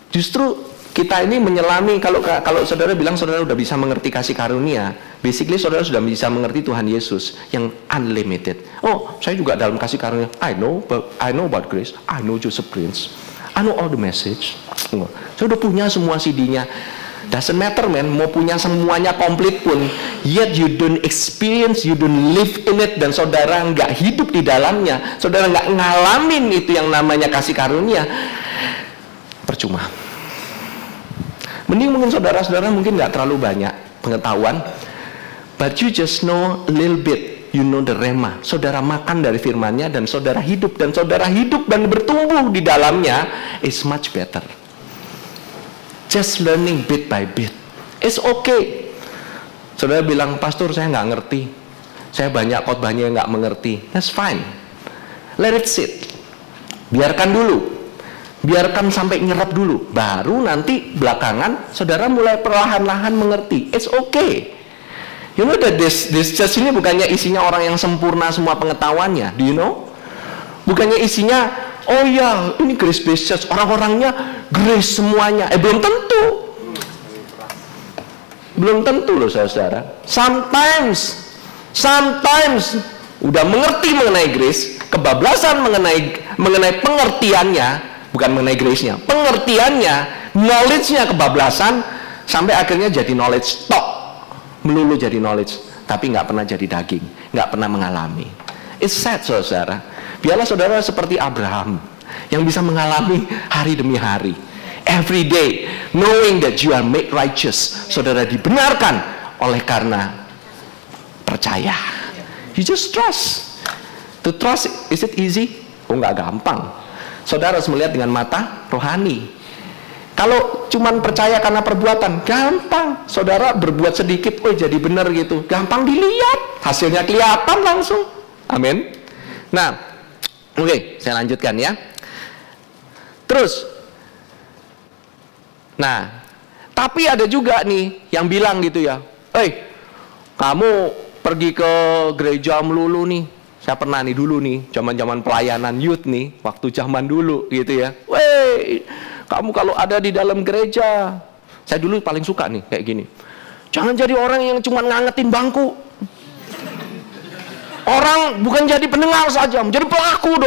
Justru kita ini menyelami, kalau saudara bilang saudara sudah bisa mengerti kasih karunia, basically saudara sudah bisa mengerti Tuhan Yesus yang unlimited. Saya juga dalam kasih karunia, I know about grace, I know Joseph Prince, I know all the message. Saya udah punya semua CD-nya. Doesn't matter man, mau punya semuanya komplit pun, yet you don't experience, you don't live in it, dan saudara nggak hidup di dalamnya, saudara nggak ngalamin itu yang namanya kasih karunia, percuma. Mending mungkin saudara-saudara mungkin nggak terlalu banyak pengetahuan, but you just know a little bit, you know the rema. Saudara makan dari firman-Nya dan saudara hidup dan bertumbuh di dalamnya is much better. Just learning bit by bit. It's okay. Saudara bilang, pastor saya nggak ngerti, saya banyak khotbahnya yang nggak mengerti. That's fine. Let it sit. Biarkan dulu. Biarkan sampai nyerap dulu. Baru nanti belakangan saudara mulai perlahan-lahan mengerti. It's okay. You know that this church ini bukannya isinya orang yang sempurna semua pengetahuannya. Do you know? Bukannya isinya, oh ya ini grace based church, orang-orangnya grace semuanya. Belum tentu. Belum tentu loh saudara. Sometimes udah mengerti mengenai grace, kebablasan mengenai pengertiannya, bukan mengenai grace-nya, pengertiannya, knowledge-nya kebablasan, sampai akhirnya jadi knowledge tok, melulu jadi knowledge, tapi nggak pernah jadi daging, nggak pernah mengalami. It's sad saudara. Biarlah saudara seperti Abraham yang bisa mengalami hari demi hari. Every day, knowing that you are made righteous. Saudara dibenarkan oleh karena percaya. You just trust. To trust, is it easy? Oh, nggak gampang. Saudara harus melihat dengan mata rohani. Kalau cuman percaya karena perbuatan, gampang. Saudara berbuat sedikit, oh jadi benar gitu. Gampang dilihat, hasilnya kelihatan langsung. Amin. Nah, oke, saya lanjutkan ya. Terus, nah, tapi ada juga nih yang bilang gitu ya, kamu pergi ke gereja melulu nih. Saya pernah nih dulu nih, zaman-zaman pelayanan youth nih, waktu zaman dulu gitu ya. Kamu kalau ada di dalam gereja, saya dulu paling suka nih kayak gini. Jangan jadi orang yang cuma ngangetin bangku. Orang bukan jadi pendengar saja, menjadi pelaku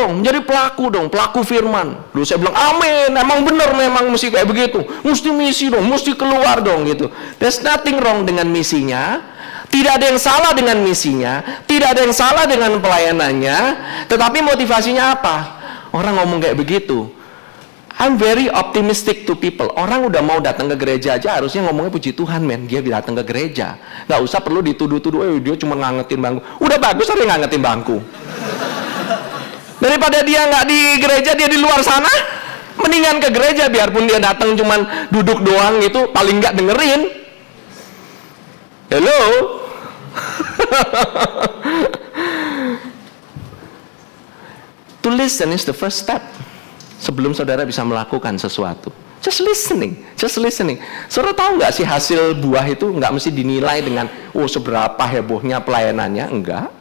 dong, pelaku firman. Dulu saya bilang, amin, emang benar, memang mesti kayak begitu. Mesti misi dong, mesti keluar dong gitu. There's nothing wrong dengan misinya. Tidak ada yang salah dengan misinya. Tidak ada yang salah dengan pelayanannya. Tetapi motivasinya apa? Orang ngomong kayak begitu. I'm very optimistic to people. Orang udah mau datang ke gereja aja harusnya ngomongnya puji Tuhan, men. Dia datang ke gereja. Nggak usah perlu dituduh-tuduh, dia cuma ngangetin bangku. Udah bagus ada yang ngangetin bangku. Daripada dia nggak di gereja, dia di luar sana. Mendingan ke gereja, biarpun dia datang cuma duduk doang gitu, paling nggak dengerin. Hello? To listen is the first step. Sebelum saudara bisa melakukan sesuatu, just listening. Saudara tahu nggak sih hasil buah itu nggak mesti dinilai dengan seberapa hebohnya pelayanannya, enggak.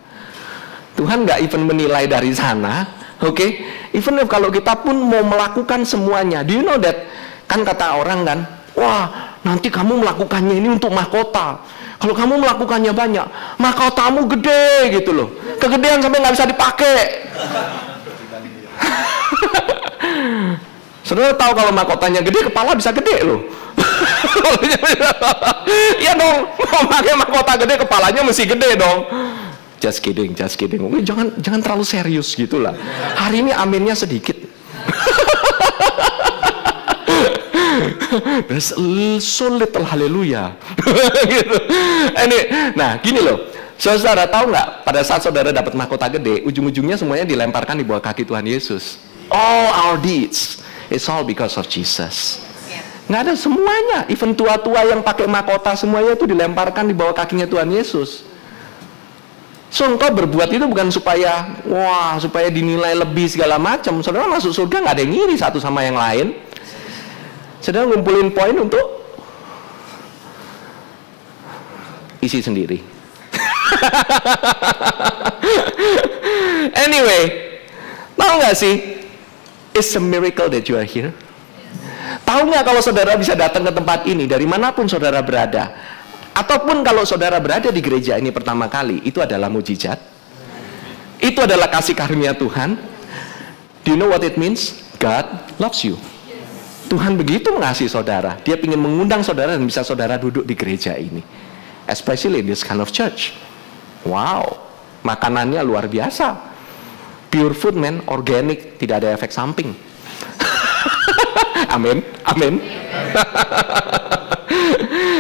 Tuhan nggak even menilai dari sana, oke? Even if kalau kita pun mau melakukan semuanya, do you know that? Kan kata orang kan, wah nanti kamu melakukannya ini untuk mahkota. Kalau kamu melakukannya banyak, mahkotamu gede gitu loh, kegedean sampai nggak bisa dipakai. Saudara tahu kalau mahkotanya gede, kepala bisa gede loh. Iya dong, mau pakai mahkota gede, kepalanya mesti gede dong. Just kidding. Oke, jangan terlalu serius gitulah. Hari ini aminnya sedikit. There's so little haleluya. Gitu. Nah, gini loh. Saudara tahu nggak, pada saat saudara dapat mahkota gede, ujung-ujungnya semuanya dilemparkan di bawah kaki Tuhan Yesus. All our deeds, it's all because of Jesus. Nggak ada semuanya, even tua-tua yang pakai mahkota semuanya itu dilemparkan di bawah kakinya Tuhan Yesus. So engkau berbuat itu bukan supaya dinilai lebih segala macam. Saudara masuk surga nggak ada yang ngiri satu sama yang lain. Saudara ngumpulin poin untuk isi sendiri. Anyway, tahu nggak sih? It's a miracle that you are here. Tahu nggak kalau saudara bisa datang ke tempat ini dari manapun saudara berada, ataupun kalau saudara berada di gereja ini pertama kali, itu adalah mujizat. Itu adalah kasih karunia Tuhan. Do you know what it means? God loves you. Tuhan begitu mengasihi saudara. Dia ingin mengundang saudara dan bisa saudara duduk di gereja ini, especially in this kind of church. Wow, makanannya luar biasa. Pure food, man, organic, tidak ada efek samping. Amin.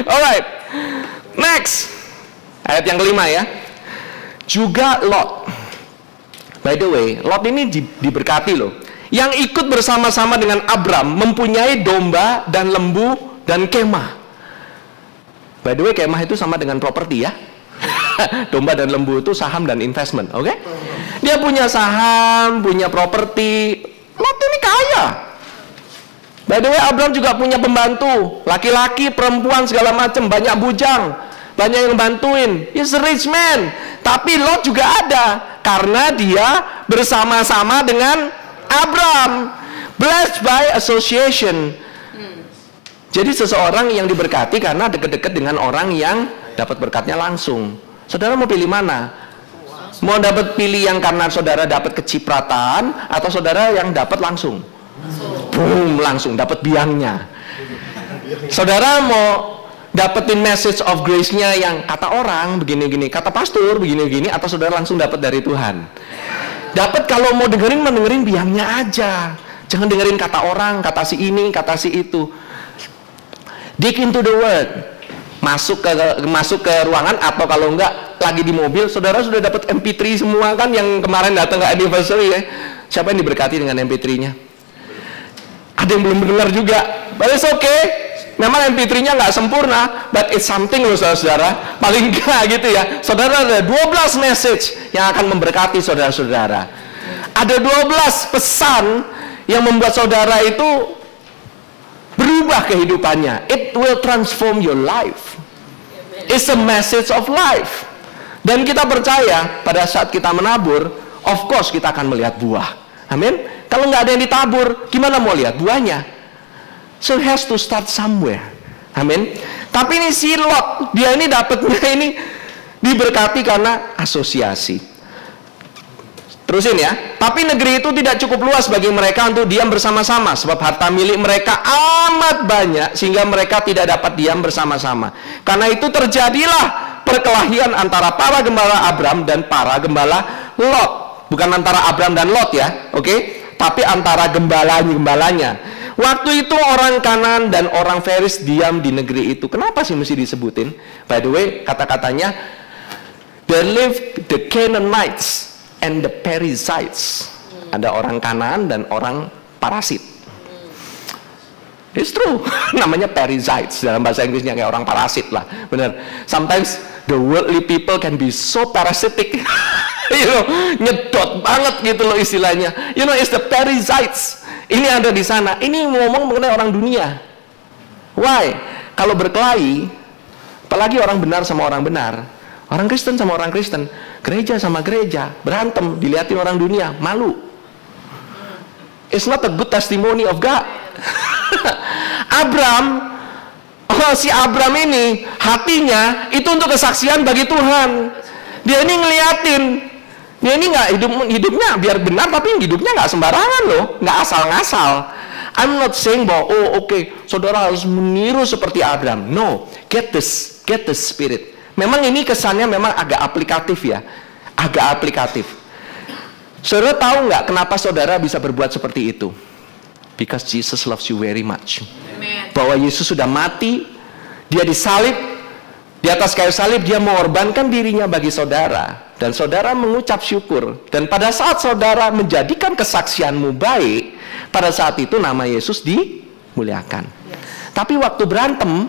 Alright, next, ayat yang kelima ya. Juga Lot. By the way, Lot ini diberkati loh. Yang ikut bersama-sama dengan Abram mempunyai domba dan lembu dan kemah. By the way, kemah itu sama dengan properti ya. Domba dan lembu itu saham dan investment, oke? Dia punya saham, punya properti. Lot ini kaya. By the way, Abraham juga punya pembantu, laki-laki, perempuan, segala macam, banyak bujang, banyak yang bantuin. He's a rich man. Tapi Lot juga ada, karena dia bersama-sama dengan Abraham. Blessed by association. Jadi seseorang yang diberkati karena dekat-dekat dengan orang yang dapat berkatnya langsung. Saudara mau pilih mana? Mau dapat pilih yang karena saudara dapat kecipratan, atau saudara yang dapat langsung? Boom, langsung dapat biangnya. Saudara mau dapetin message of grace-nya yang kata orang begini-gini, kata pastor begini-gini, atau saudara langsung dapat dari Tuhan? Dapat kalau mau dengerin biangnya aja. Jangan dengerin kata orang, kata si ini, kata si itu. Dig into the word. Masuk ke ruangan, atau kalau enggak lagi di mobil, saudara sudah dapat MP3 semua kan, yang kemarin datang ke anniversary ya. Siapa yang diberkati dengan MP3-nya? Ada yang belum dengar juga. But it's okay. Memang MP3-nya nggak sempurna, but it's something loh saudara-saudara. Paling enggak gitu ya. Saudara ada 12 message yang akan memberkati saudara-saudara. Ada 12 pesan yang membuat saudara itu berubah kehidupannya. It will transform your life. It's a message of life. Dan kita percaya pada saat kita menabur, of course kita akan melihat buah. Amin. Kalau nggak ada yang ditabur, gimana mau lihat buahnya? So it has to start somewhere. Amin. Tapi ini si Lot, dia ini dapatnya ini diberkati karena asosiasi. Terusin ya. Tapi negeri itu tidak cukup luas bagi mereka untuk diam bersama-sama, sebab harta milik mereka amat banyak sehingga mereka tidak dapat diam bersama-sama. Karena itu terjadilah perkelahian antara para gembala Abram dan para gembala Lot. Bukan antara Abram dan Lot ya, oke? Tapi antara gembalanya. Waktu itu orang Kanaan dan orang Feris diam di negeri itu. Kenapa sih mesti disebutin? By the way, kata-katanya, there lived the Canaanites and the Perizzites. Ada orang Kanaan dan orang parasit. It's true. Namanya Perizzites. Dalam bahasa Inggrisnya kayak orang parasit lah. Benar. Sometimes the worldly people can be so parasitic. You know, nyedot banget gitu loh istilahnya. You know, it's the Perizzites. Ini ada di sana. Ini ngomong mengenai orang dunia. Why? Kalau berkelahi, apalagi orang benar sama orang benar, orang Kristen sama orang Kristen, gereja sama gereja, berantem, dilihatin orang dunia, malu. It's not a good testimony of God. Si Abram ini, hatinya itu untuk kesaksian bagi Tuhan. Dia ini ngeliatin, dia ini nggak hidupnya biar benar, tapi hidupnya nggak sembarangan loh, nggak asal-ngasal. I'm not saying bahwa saudara harus meniru seperti Abram. No, get the spirit. Memang ini kesannya memang agak aplikatif ya, agak aplikatif. Saudara tahu nggak kenapa saudara bisa berbuat seperti itu? Because Jesus loves you very much. Amen. Bahwa Yesus sudah mati, dia disalib, di atas kayu salib dia mengorbankan dirinya bagi saudara. Dan saudara mengucap syukur. Dan pada saat saudara menjadikan kesaksianmu baik, pada saat itu nama Yesus dimuliakan. Yes. Tapi waktu berantem,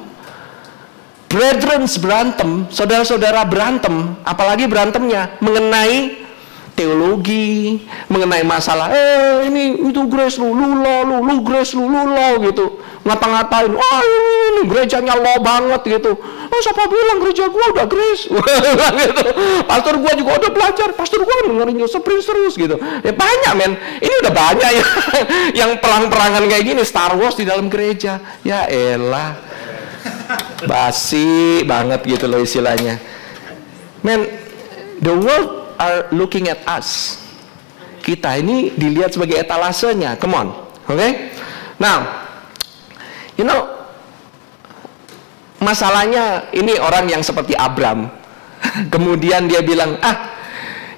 brethren berantem, saudara-saudara berantem, apalagi berantemnya mengenai teologi, mengenai masalah, ini itu grace lu grace lu gitu, ngata-ngatain, ini gerejanya lo banget gitu. Siapa bilang gereja gua udah grace? Gitu. Pastor gua juga udah belajar, pastor gua dengerin Joseph Prince terus gitu. Ya banyak men, ini udah banyak ya yang perang-perangan kayak gini, Star Wars di dalam gereja. Ya elah, basi banget gitu loh istilahnya. Men, the world are looking at us. Kita ini dilihat sebagai etalasenya. Come on, okay? Now, you know, masalahnya ini orang yang seperti Abram. Kemudian dia bilang,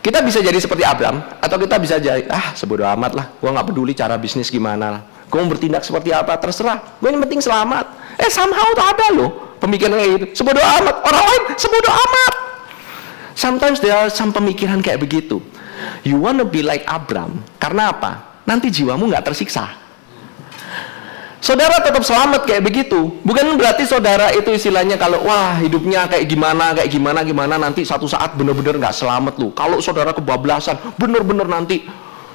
kita bisa jadi seperti Abram, atau kita bisa jadi, sebodoh amat lah, gua nggak peduli cara bisnis gimana lah, gua mau bertindak seperti apa terserah, gua yang penting selamat. Somehow tak ada loh pemikiran kayak gitu. Sebodoh amat, orang lain sebodoh amat. Sometimes there are some pemikiran kayak begitu. You wanna be like Abram. Karena apa? Nanti jiwamu nggak tersiksa. saudara tetap selamat kayak begitu. Bukan berarti saudara itu istilahnya kalau wah hidupnya kayak gimana nanti satu saat benar-benar nggak selamat lu. Kalau saudara kebablasan, benar-benar nanti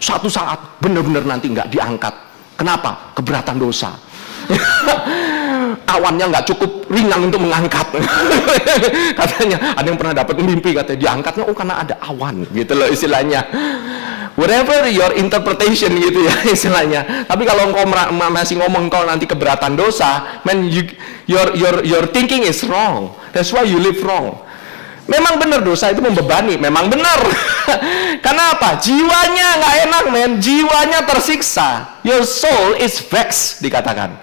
satu saat benar-benar nanti nggak diangkat. Kenapa? Keberatan dosa. Awannya nggak cukup ringan untuk mengangkat. Katanya ada yang pernah dapat mimpi katanya diangkatnya karena ada awan gitu loh istilahnya. Whatever your interpretation gitu ya istilahnya. Tapi kalau engkau masih ngomong engkau nanti keberatan dosa, man, your thinking is wrong. That's why you live wrong. Memang benar dosa itu membebani, memang benar. Karena apa? Jiwanya nggak enak, men. Jiwanya tersiksa. Your soul is vexed, dikatakan.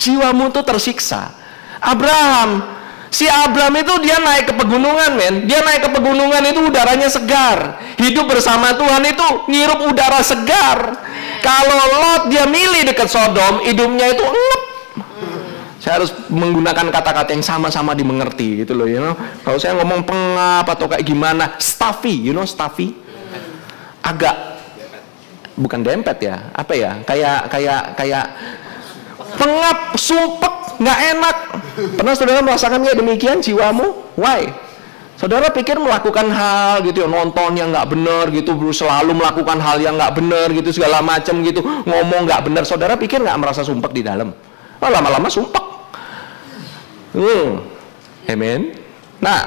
Jiwamu tuh tersiksa. Si Abraham itu dia naik ke pegunungan, men. Dia naik ke pegunungan itu udaranya segar. Hidup bersama Tuhan itu ngirup udara segar. Kalau Lot dia milih dekat Sodom, hidupnya itu ngep. Saya harus menggunakan kata-kata yang sama-sama dimengerti gitu loh, you know. Kalau saya ngomong pengap atau kayak gimana, stuffy, you know stuffy, agak bukan dempet ya, apa ya, kayak pengap, sumpek, nggak enak. Pernah saudara merasakan kayak demikian jiwamu? Why? Saudara pikir melakukan hal gitu, nonton yang nggak benar gitu, selalu melakukan hal yang nggak benar gitu, segala macam gitu, ngomong nggak benar. Saudara pikir nggak merasa sumpek di dalam? Oh, lama-lama sumpek. Amen. Nah,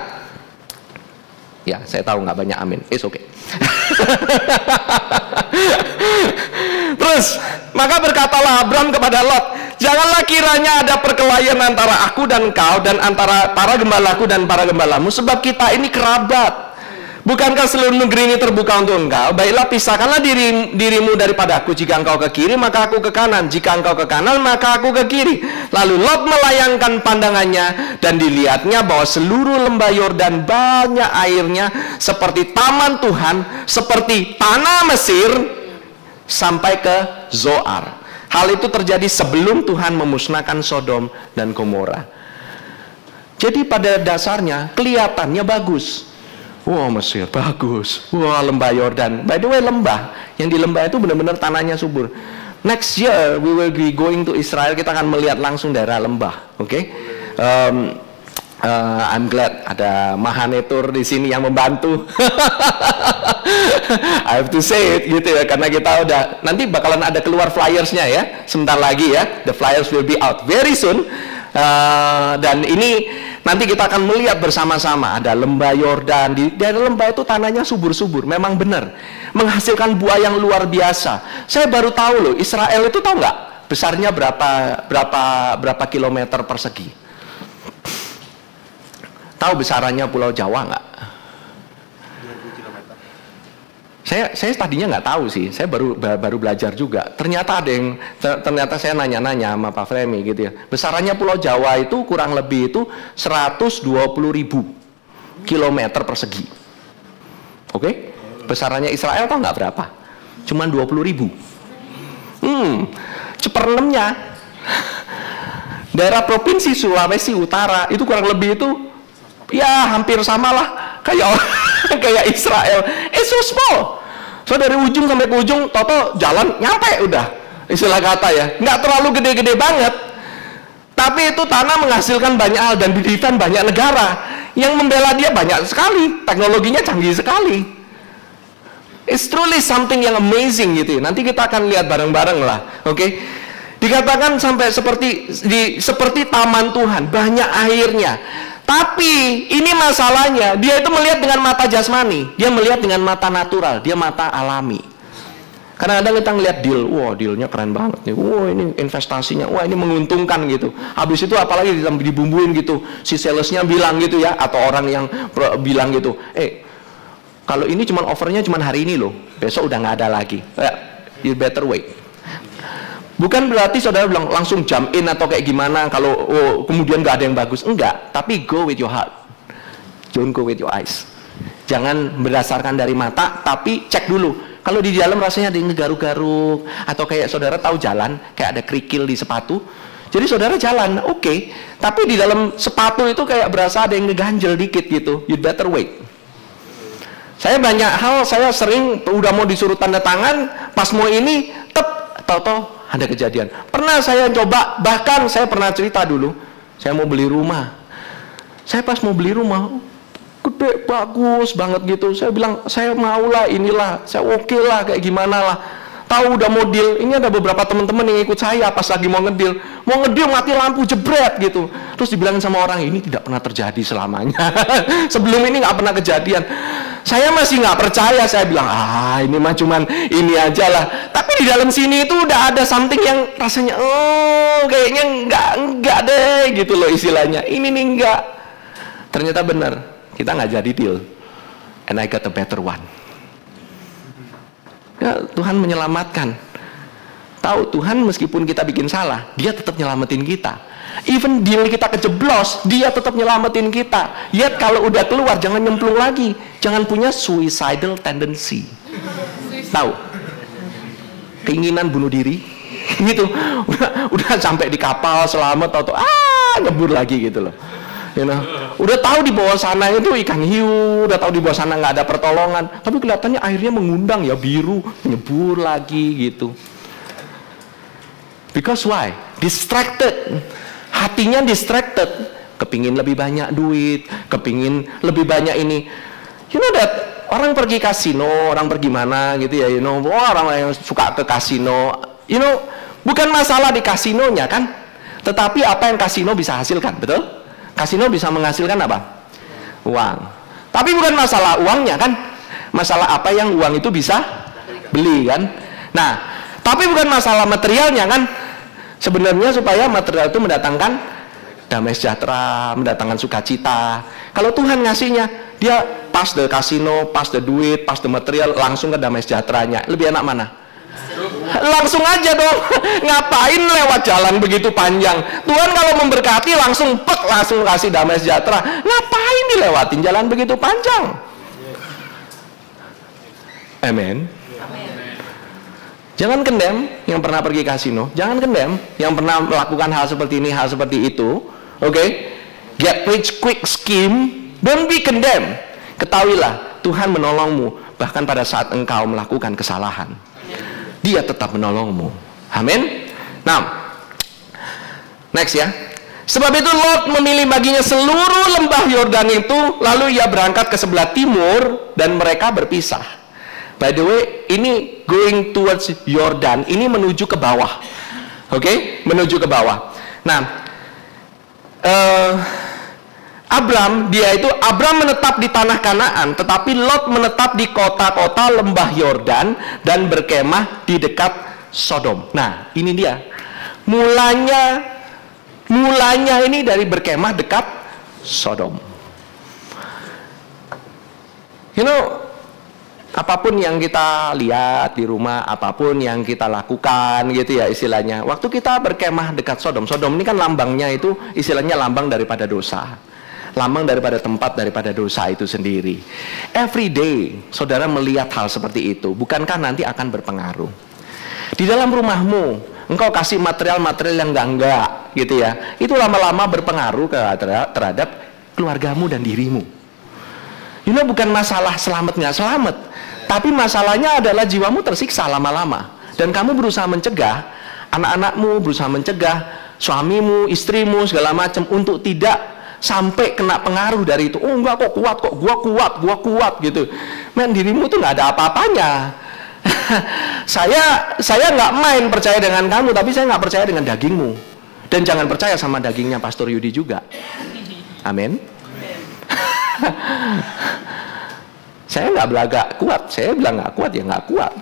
ya saya tahu nggak banyak amin. It's okay. Terus, maka berkatalah Abram kepada Lot, janganlah kiranya ada perkelahian antara aku dan kau dan antara para gembalaku dan para gembalamu, sebab kita ini kerabat. Bukankah seluruh negeri ini terbuka untuk engkau? Baiklah, pisahkanlah dirimu daripada aku. Jika engkau ke kiri, maka aku ke kanan. Jika engkau ke kanan, maka aku ke kiri. Lalu Lot melayangkan pandangannya, dan dilihatnya bahwa seluruh lembah Yordan banyak airnya, seperti taman Tuhan, seperti tanah Mesir, sampai ke Zoar. Hal itu terjadi sebelum Tuhan memusnahkan Sodom dan Gomora. Jadi pada dasarnya kelihatannya bagus. Wah, Mesir bagus. Wah, lembah Yordan. By the way, lembah yang di lembah itu benar-benar tanahnya subur. Next year we will be going to Israel. Kita akan melihat langsung daerah lembah. Oke? I'm glad ada Mahanetur di sini yang membantu. I have to say it gitu ya, karena kita udah nanti bakalan ada keluar flyersnya ya. Sebentar lagi ya. The flyers will be out very soon. Dan ini nanti kita akan melihat bersama-sama ada lembah Yordan. Di daerah lembah itu tanahnya subur-subur, memang benar menghasilkan buah yang luar biasa. Saya baru tahu loh, Israel itu tahu nggak besarnya berapa kilometer persegi? Tahu besarannya Pulau Jawa nggak? Saya tadinya nggak tahu sih, saya baru belajar juga. Ternyata ternyata saya nanya-nanya sama Pak Fremi gitu ya. Besarannya Pulau Jawa itu kurang lebih itu 120.000 kilometer persegi. Oke? Besarannya Israel tahu nggak berapa? Cuman 20.000. Seperenemnya daerah provinsi Sulawesi Utara itu kurang lebih itu ya hampir samalah kayak Israel. It's so small. So dari ujung sampai ke ujung, toto jalan nyampe udah. Istilah kata ya, nggak terlalu gede-gede banget. Tapi itu tanah menghasilkan banyak hal dan di-defend banyak negara. Yang membela dia banyak sekali. Teknologinya canggih sekali. It's truly something yang amazing gitu. Nanti kita akan lihat bareng-bareng lah. Oke? Dikatakan sampai seperti taman Tuhan, banyak airnya. Tapi ini masalahnya, dia itu melihat dengan mata jasmani, dia melihat dengan mata natural, dia mata alami. Kadang-kadang kita ngelihat deal, wah dealnya keren banget nih, wah ini investasinya, wah ini menguntungkan gitu. Habis itu apalagi dibumbuin gitu, si salesnya bilang gitu ya, atau orang yang bilang gitu, kalau ini cuman offernya cuman hari ini loh, besok udah nggak ada lagi, you better wait. Bukan berarti saudara bilang langsung jump in atau kayak gimana kalau kemudian nggak ada yang bagus. Enggak, tapi go with your heart. Don't go with your eyes. Jangan berdasarkan dari mata, tapi cek dulu. Kalau di dalam rasanya ada yang ngegaruk-garuk, atau kayak saudara tahu jalan, kayak ada kerikil di sepatu. Jadi saudara jalan, oke. Tapi di dalam sepatu itu kayak berasa ada yang ngeganjel dikit gitu. You better wait. Saya banyak hal, saya sering udah mau disuruh tanda tangan, pas mau ini, tahu-tahu ada kejadian. Pernah saya coba, bahkan saya pernah cerita dulu, saya mau beli rumah. Saya pas mau beli rumah, gede, bagus banget gitu. Saya bilang, saya maulah inilah, saya oke lah, kayak gimana lah. Tahu udah mau deal, ini ada beberapa teman-teman yang ikut saya pas lagi mau ngedil mati lampu jebret gitu. Terus dibilangin sama orang, ini tidak pernah terjadi selamanya. Sebelum ini nggak pernah kejadian. Saya masih nggak percaya, saya bilang, ini mah cuman ini aja lah. Tapi di dalam sini itu udah ada something yang rasanya, kayaknya enggak deh gitu loh istilahnya. Ini nih enggak. Ternyata benar, kita nggak jadi deal. And I got a better one. Ya, Tuhan menyelamatkan. Tahu, Tuhan meskipun kita bikin salah, Dia tetap nyelamatin kita. Even deal kita kejeblos, Dia tetap nyelamatin kita. Yet kalau udah keluar, jangan nyemplung lagi. Jangan punya suicidal tendency. Tahu? Keinginan bunuh diri. Gitu. Udah sampai di kapal selamat, atau nyebur lagi gitu loh. You know, udah tahu di bawah sana itu ikan hiu, udah tahu di bawah sana nggak ada pertolongan, tapi kelihatannya airnya mengundang ya, biru, nyebur lagi gitu. Because why? Distracted, hatinya distracted, kepingin lebih banyak duit, kepingin lebih banyak ini. You know that orang pergi kasino, orang pergi mana gitu ya, you know, orang yang suka ke kasino, you know, bukan masalah di kasinonya kan, tetapi apa yang kasino bisa hasilkan, betul? Kasino bisa menghasilkan apa? Uang. Tapi bukan masalah uangnya kan? Masalah apa yang uang itu bisa beli kan? Nah, tapi bukan masalah materialnya kan? Sebenarnya supaya material itu mendatangkan damai sejahtera, mendatangkan sukacita. Kalau Tuhan ngasihnya, Dia pas the kasino, pas the duit, pas the material, langsung ke damai sejahteranya. Lebih enak mana? Langsung aja dong. Ngapain lewat jalan begitu panjang? Tuhan kalau memberkati langsung kasih damai sejahtera. Ngapain dilewatin jalan begitu panjang? Amen. Jangan condemn yang pernah pergi kasino. Jangan condemn yang pernah melakukan hal seperti ini, hal seperti itu. Oke? Get rich quick scheme. Don't be condemned. Ketahuilah Tuhan menolongmu bahkan pada saat engkau melakukan kesalahan. Dia tetap menolongmu. Amin. Nah, next ya. Sebab itu Lot memilih baginya seluruh lembah Yordan itu, lalu ia berangkat ke sebelah timur dan mereka berpisah. By the way, ini going towards Yordan, ini menuju ke bawah. Oke, menuju ke bawah. Nah, Abram menetap di tanah Kanaan, tetapi Lot menetap di kota-kota lembah Yordan dan berkemah di dekat Sodom. Nah, ini dia. Mulanya ini dari berkemah dekat Sodom. You know, apapun yang kita lihat di rumah, apapun yang kita lakukan gitu ya istilahnya. Waktu kita berkemah dekat Sodom, Sodom ini kan lambangnya itu istilahnya lambang daripada dosa. Lambang daripada tempat daripada dosa itu sendiri. Every day saudara melihat hal seperti itu, bukankah nanti akan berpengaruh? Di dalam rumahmu engkau kasih material-material yang enggak gitu ya, itu lama-lama berpengaruh terhadap keluargamu dan dirimu. You know, bukan masalah selamat nggak selamat, tapi masalahnya adalah jiwamu tersiksa lama-lama. Dan kamu berusaha mencegah anak-anakmu, berusaha mencegah suamimu, istrimu, segala macam untuk tidak sampai kena pengaruh dari itu. Oh enggak kok, kuat kok, gua kuat gitu. Men, dirimu tuh nggak ada apa-apanya. saya nggak main percaya dengan kamu, tapi saya nggak percaya dengan dagingmu. Dan jangan percaya sama dagingnya Pastor Yudi juga. Amin. Saya nggak belagak kuat, saya bilang nggak kuat ya nggak kuat.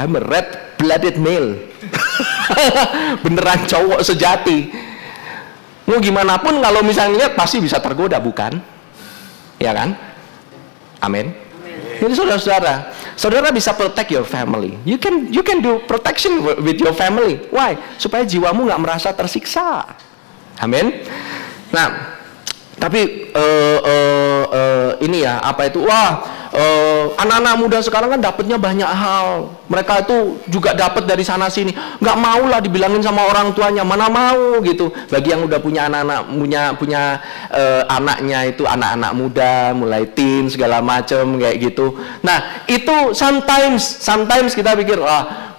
I'm a red-blooded male. Beneran cowok sejati. Mau gimana pun kalau misalnya lihat pasti bisa tergoda, bukan? Ya kan? Amin. Jadi saudara bisa protect your family. You can do protection with your family. Why? Supaya jiwamu nggak merasa tersiksa. Amin. Nah, tapi ini ya apa itu? Anak-anak muda sekarang kan dapatnya banyak hal. Mereka itu juga dapat dari sana sini. Nggak mau lah dibilangin sama orang tuanya, mana mau gitu. Bagi yang udah punya anak-anak, punya anaknya itu anak-anak muda, mulai teen segala macam kayak gitu. Nah itu sometimes kita pikir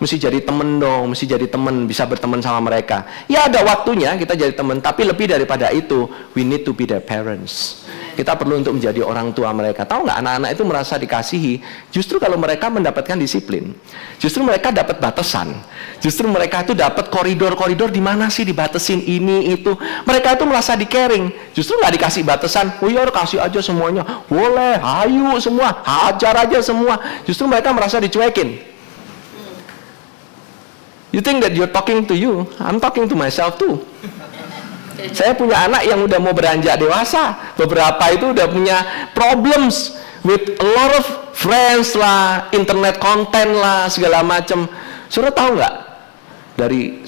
mesti jadi temen dong, mesti jadi temen, bisa berteman sama mereka. Ya ada waktunya kita jadi teman, tapi lebih daripada itu, we need to be their parents. Kita perlu untuk menjadi orang tua mereka. Tahu nggak, anak-anak itu merasa dikasihi justru kalau mereka mendapatkan disiplin. Justru mereka dapat batasan. Justru mereka itu dapat koridor-koridor di mana sih dibatasin ini itu. Mereka itu merasa di-caring. Justru nggak dikasih batasan. Oh ya, kasih aja semuanya. Boleh, ayo semua, hajar aja semua. Justru mereka merasa dicuekin. You think that you're talking to you? I'm talking to myself too. Saya punya anak yang udah mau beranjak dewasa. Beberapa itu udah punya problems with a lot of friends lah, internet content lah, segala macam. Saudara tahu nggak?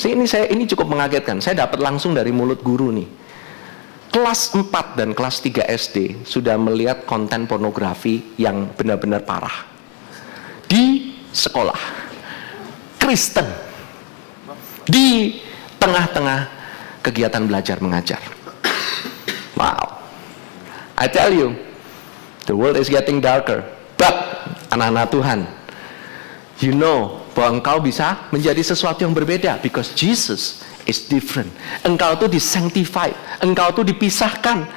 Ini cukup mengagetkan. Saya dapat langsung dari mulut guru nih. Kelas 4 dan kelas 3 SD sudah melihat konten pornografi yang benar-benar parah. Di sekolah Kristen. Di tengah-tengah kegiatan belajar mengajar. Wow. I tell you, the world is getting darker. But anak-anak Tuhan, you know bahwa engkau bisa menjadi sesuatu yang berbeda because Jesus is different. Engkau tuh disanctified, engkau tuh dipisahkan.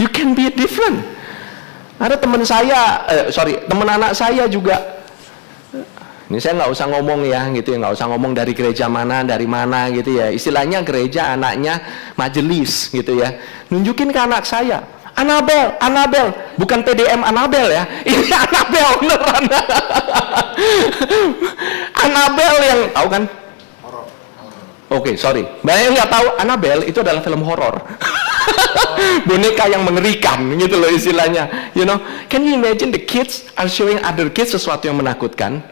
You can be different. Ada teman saya, teman anak saya juga. Ini saya nggak usah ngomong ya, gitu ya, nggak usah ngomong dari gereja mana, dari mana, gitu ya. Istilahnya gereja anaknya majelis, gitu ya. Nunjukin ke anak saya, Anabel, bukan PDM Anabel ya. Ini Anabel beneran. Anabel yang tahu kan? Oke, sorry. Banyak yang nggak tahu Anabel itu adalah film horor. Boneka yang mengerikan, gitu loh istilahnya. You know, can you imagine the kids are showing other kids sesuatu yang menakutkan?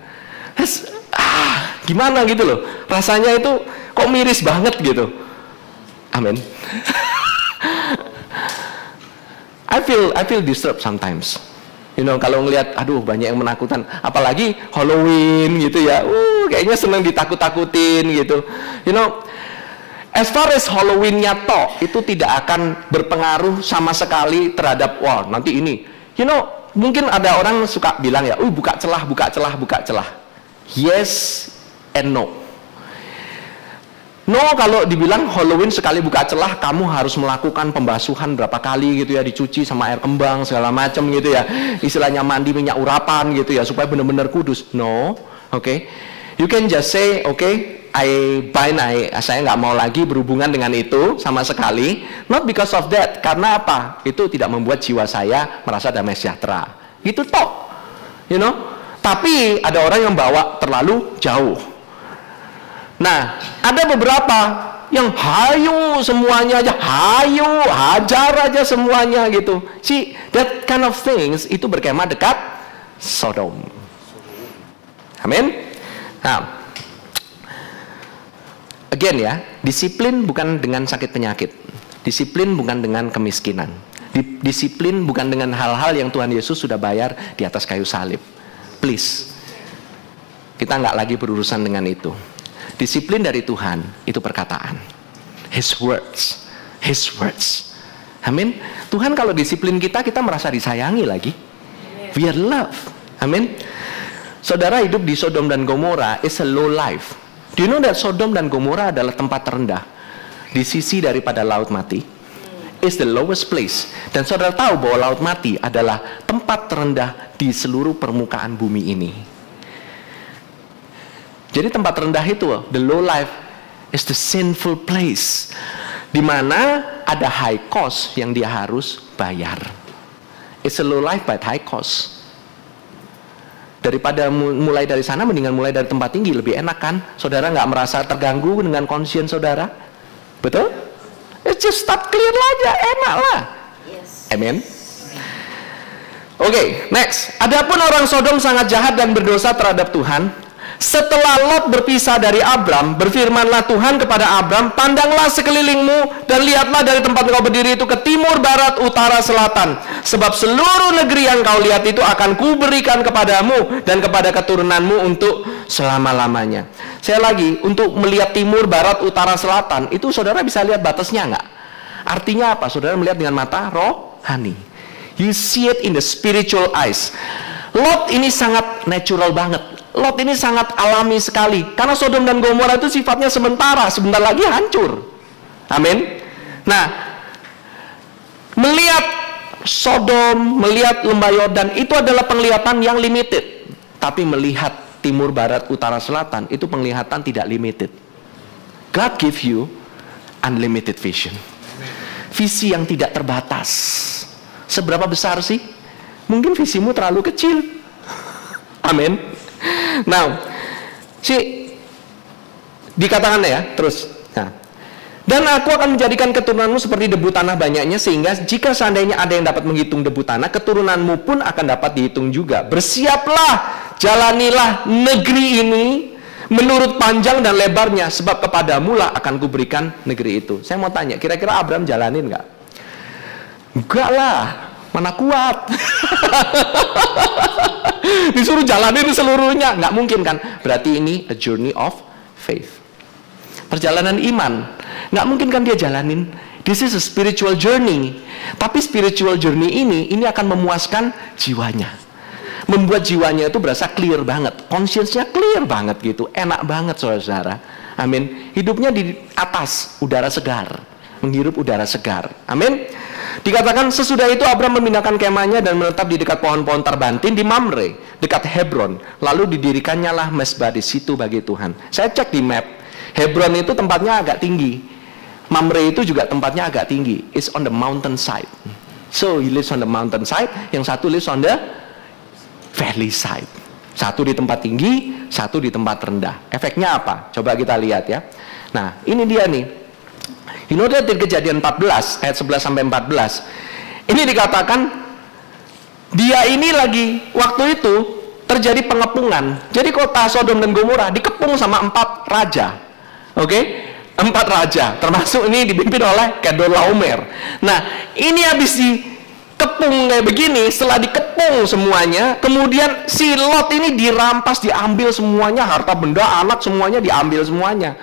Gimana gitu loh, rasanya itu kok miris banget gitu. Amin. I feel disturbed sometimes. You know, kalau ngelihat aduh banyak yang menakutkan, apalagi Halloween gitu ya. Kayaknya seneng ditakut-takutin gitu. You know, as far as Halloween-nya toh itu tidak akan berpengaruh sama sekali terhadap wah nanti ini. You know, mungkin ada orang suka bilang ya, buka celah. Yes and no. No, kalau dibilang Halloween sekali buka celah, kamu harus melakukan pembasuhan berapa kali gitu ya, dicuci sama air kembang segala macam gitu ya. Istilahnya mandi minyak urapan gitu ya, supaya benar-benar kudus. No, okay. You can just say, okay, saya nggak mau lagi berhubungan dengan itu sama sekali. Not because of that, karena apa? Itu tidak membuat jiwa saya merasa damai sejahtera. Gitu toh, you know. Tapi ada orang yang bawa terlalu jauh. Nah, ada beberapa yang hayu semuanya aja, hayu, hajar aja semuanya gitu. See, that kind of things itu berkemah dekat Sodom. Amin. Nah, again ya, disiplin bukan dengan sakit penyakit. Disiplin bukan dengan kemiskinan. Disiplin bukan dengan hal-hal yang Tuhan Yesus sudah bayar di atas kayu salib. Please, kita nggak lagi berurusan dengan itu. Disiplin dari Tuhan itu perkataan, His words. Amin. Tuhan kalau disiplin kita merasa disayangi lagi. We are loved. Amin. Saudara hidup di Sodom dan Gomora is a low life. Do you know that Sodom dan Gomora adalah tempat terendah di sisi daripada Laut Mati? Is the lowest place. Dan saudara tahu bahwa Laut Mati adalah tempat terendah di seluruh permukaan bumi ini. Jadi tempat terendah itu, the low life is the sinful place, di mana ada high cost yang dia harus bayar. It's a low life but high cost. Daripada mulai dari sana, mendingan mulai dari tempat tinggi, lebih enak kan? Saudara nggak merasa terganggu dengan conscience saudara? Betul? It's just start clear aja, enak lah. Yes. Amen. Oke, next. Adapun orang Sodom sangat jahat dan berdosa terhadap Tuhan. Setelah Lot berpisah dari Abram, berfirmanlah Tuhan kepada Abram, pandanglah sekelilingmu dan lihatlah dari tempat engkau berdiri itu ke timur, barat, utara, selatan. Sebab seluruh negeri yang kau lihat itu akan kuberikan kepadamu dan kepada keturunanmu untuk selama-lamanya. Saya lagi, untuk melihat timur, barat, utara, selatan, itu saudara bisa lihat batasnya nggak? Artinya apa? Saudara melihat dengan mata rohani. You see it in the spiritual eyes. Lot ini sangat natural banget. Lot ini sangat alami sekali. Karena Sodom dan Gomora itu sifatnya sementara, sebentar lagi hancur. Amin. Nah, melihat Sodom, melihat lembah Yordan itu adalah penglihatan yang limited. Tapi melihat timur, barat, utara, selatan itu penglihatan tidak limited. God give you unlimited vision. Visi yang tidak terbatas. Seberapa besar sih? Mungkin visimu terlalu kecil. Amin. Nah, dikatakan ya, terus. Nah, dan aku akan menjadikan keturunanmu seperti debu tanah banyaknya, sehingga jika seandainya ada yang dapat menghitung debu tanah, keturunanmu pun akan dapat dihitung juga. Bersiaplah, jalanilah negeri ini menurut panjang dan lebarnya, sebab kepadamu lah akan kuberikan negeri itu. Saya mau tanya, kira-kira Abraham jalanin nggak? Enggak lah, mana kuat. Disuruh jalanin seluruhnya, nggak mungkin kan? Berarti ini a journey of faith, perjalanan iman. Nggak mungkin kan dia jalanin. This is a spiritual journey. Tapi spiritual journey ini akan memuaskan jiwanya, membuat jiwanya itu berasa clear banget, conscience-nya clear banget gitu, enak banget saudara-saudara. Amin. Hidupnya di atas udara segar, menghirup udara segar. Amin. Dikatakan sesudah itu Abraham memindahkan kemahnya dan menetap di dekat pohon-pohon terbantin di Mamre, dekat Hebron. Lalu didirikannya lah mezbah di situ bagi Tuhan. Saya cek di map, Hebron itu tempatnya agak tinggi, Mamre itu juga tempatnya agak tinggi. It's on the mountain side. So he lives on the mountain side, yang satu lives on the valley side. Satu di tempat tinggi, satu di tempat rendah. Efeknya apa? Coba kita lihat ya. Nah, ini dia nih. You know that di Kejadian 14 ayat 11 sampai 14. Ini dikatakan dia ini lagi waktu itu terjadi pengepungan. Jadi kota Sodom dan Gomora dikepung sama 4 raja. Oke? 4 raja, termasuk ini dipimpin oleh Kedorlaomer. Nah, ini habis dikepung kayak begini, setelah dikepung semuanya, kemudian si Lot ini dirampas, diambil semuanya, harta benda, anak semuanya diambil semuanya.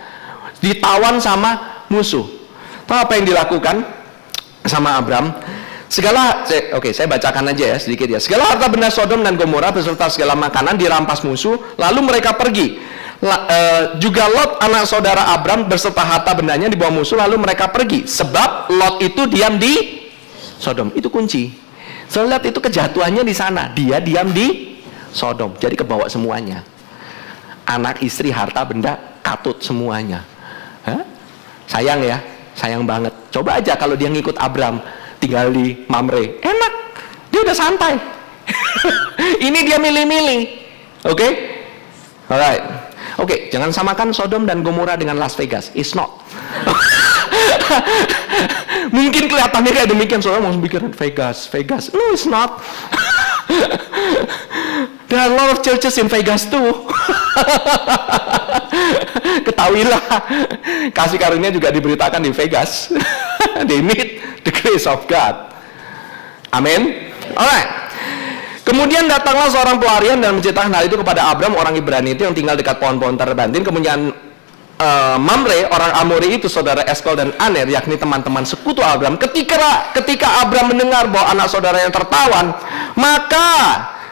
Ditawan sama musuh. Tahu apa yang dilakukan sama Abraham? Saya bacakan aja ya sedikit ya. Segala harta benda Sodom dan Gomora beserta segala makanan dirampas musuh, lalu mereka pergi. Juga Lot anak saudara Abraham beserta harta bendanya dibawa musuh, lalu mereka pergi. Sebab Lot itu diam di Sodom. Itu kunci. So lihat itu kejatuhannya di sana. Dia diam di Sodom. Jadi kebawa semuanya. Anak, istri, harta benda katut semuanya. Hah? Sayang ya, sayang banget. Coba aja kalau dia ngikut Abraham, tinggal di Mamre, enak. Dia udah santai. Ini dia milih-milih. Oke? Alright. Oke, jangan samakan Sodom dan Gomora dengan Las Vegas. It's not. Mungkin kelihatannya kayak demikian, soalnya mau pikiran Vegas. No, it's not. There are a lot of churches in Vegas too. Ketahuilah, kasih karunia juga diberitakan di Vegas. They need the grace of God. Amin. Alright. Kemudian datanglah seorang pelarian dan menceritakan hal itu kepada Abraham, orang Ibrani itu yang tinggal dekat pohon-pohon terbantin. Kemudian Mamre, orang Amori itu, saudara Eskol dan Aner, yakni teman-teman sekutu Abraham. Ketika Abraham mendengar bahwa anak saudaranya tertawan, maka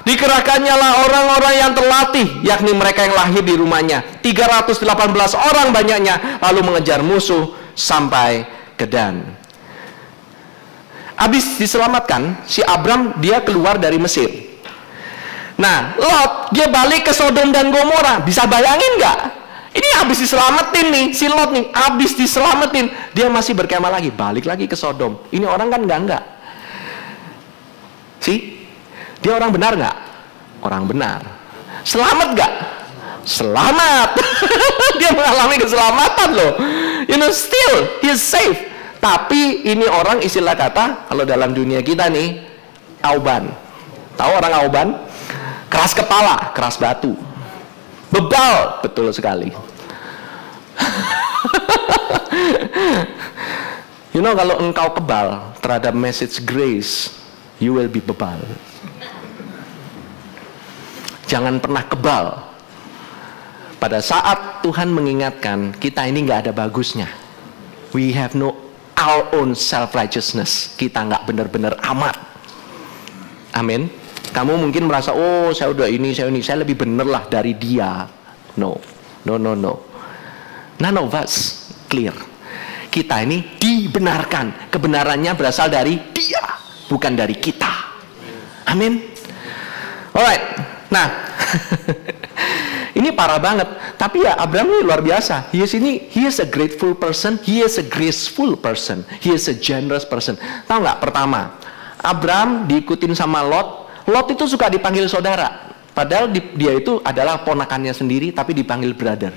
dikerahkannya lah orang-orang yang terlatih, yakni mereka yang lahir di rumahnya. 318 orang banyaknya, lalu mengejar musuh sampai ke Dan. Habis diselamatkan, si Abraham dia keluar dari Mesir. Nah, Lot dia balik ke Sodom dan Gomora. Bisa bayangin nggak? Ini habis diselamatin nih, si Lot nih habis diselamatin, dia masih berkemah lagi, balik lagi ke Sodom. Ini orang kan enggak. Dia orang benar nggak? Orang benar. Selamat nggak? Selamat. Dia mengalami keselamatan loh. You know, still he is safe. Tapi ini orang istilah kata, kalau dalam dunia kita nih, auban. Tahu orang auban? Keras kepala, keras batu. Bebal, betul sekali. You know, kalau engkau kebal terhadap message grace, you will be bebal. Jangan pernah kebal. Pada saat Tuhan mengingatkan, kita ini nggak ada bagusnya. We have no our own self-righteousness. Kita nggak benar-benar amat. Amin. Kamu mungkin merasa, oh saya udah ini, saya lebih bener lah dari dia. No. None of us clear. Kita ini dibenarkan. Kebenarannya berasal dari dia, bukan dari kita. Amin. Alright. Nah, ini parah banget. Tapi ya Abraham ini luar biasa. He is a grateful person. He is a graceful person. He is a generous person. Tahu nggak? Pertama, Abraham diikutin sama Lot. Lot itu suka dipanggil saudara. Padahal dia itu adalah ponakannya sendiri, tapi dipanggil brother.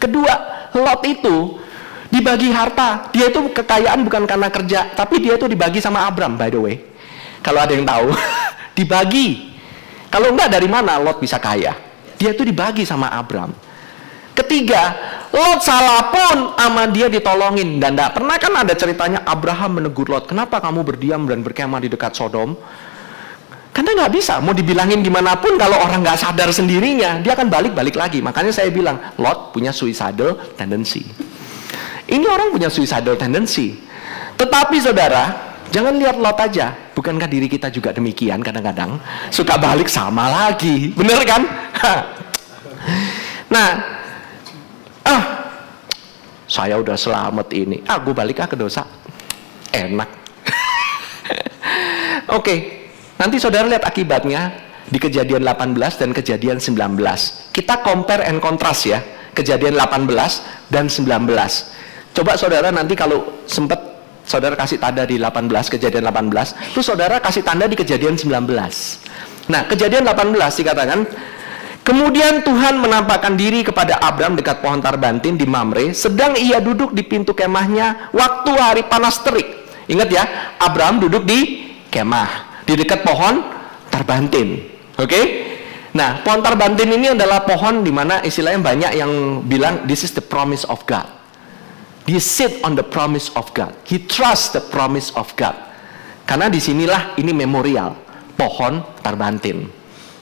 Kedua, Lot itu dibagi harta. Dia itu kekayaan bukan karena kerja, tapi dia itu dibagi sama Abraham, by the way. Kalau ada yang tahu, dibagi. Kalau enggak, dari mana Lot bisa kaya? Dia itu dibagi sama Abraham. Ketiga, Lot salah pun sama dia ditolongin. Dan enggak pernah kan ada ceritanya Abraham menegur Lot, kenapa kamu berdiam dan berkemah di dekat Sodom? Karena nggak bisa, mau dibilangin gimana pun kalau orang nggak sadar sendirinya, dia akan balik lagi. Makanya saya bilang, Lot punya suicidal tendency. Ini orang punya suicidal tendency. Tetapi saudara, jangan lihat Lot aja. Bukankah diri kita juga demikian kadang-kadang? Suka balik sama lagi, bener kan? Nah, saya udah selamat ini. Gue balik ke dosa. Enak. Oke. Nanti saudara lihat akibatnya di Kejadian 18 dan Kejadian 19. Kita compare and contrast ya, Kejadian 18 dan 19. Coba saudara nanti kalau sempat saudara kasih tanda di 18, Kejadian 18, terus saudara kasih tanda di Kejadian 19. Nah, Kejadian 18 dikatakan, kemudian Tuhan menampakkan diri kepada Abram dekat pohon tarbantin di Mamre, sedang ia duduk di pintu kemahnya waktu hari panas terik. Ingat ya, Abram duduk di kemah di dekat pohon tarbantin. Oke? Nah, pohon tarbantin ini adalah pohon di mana istilahnya banyak yang bilang this is the promise of God. He sit on the promise of God. He trust the promise of God. Karena disinilah ini memorial pohon tarbantin.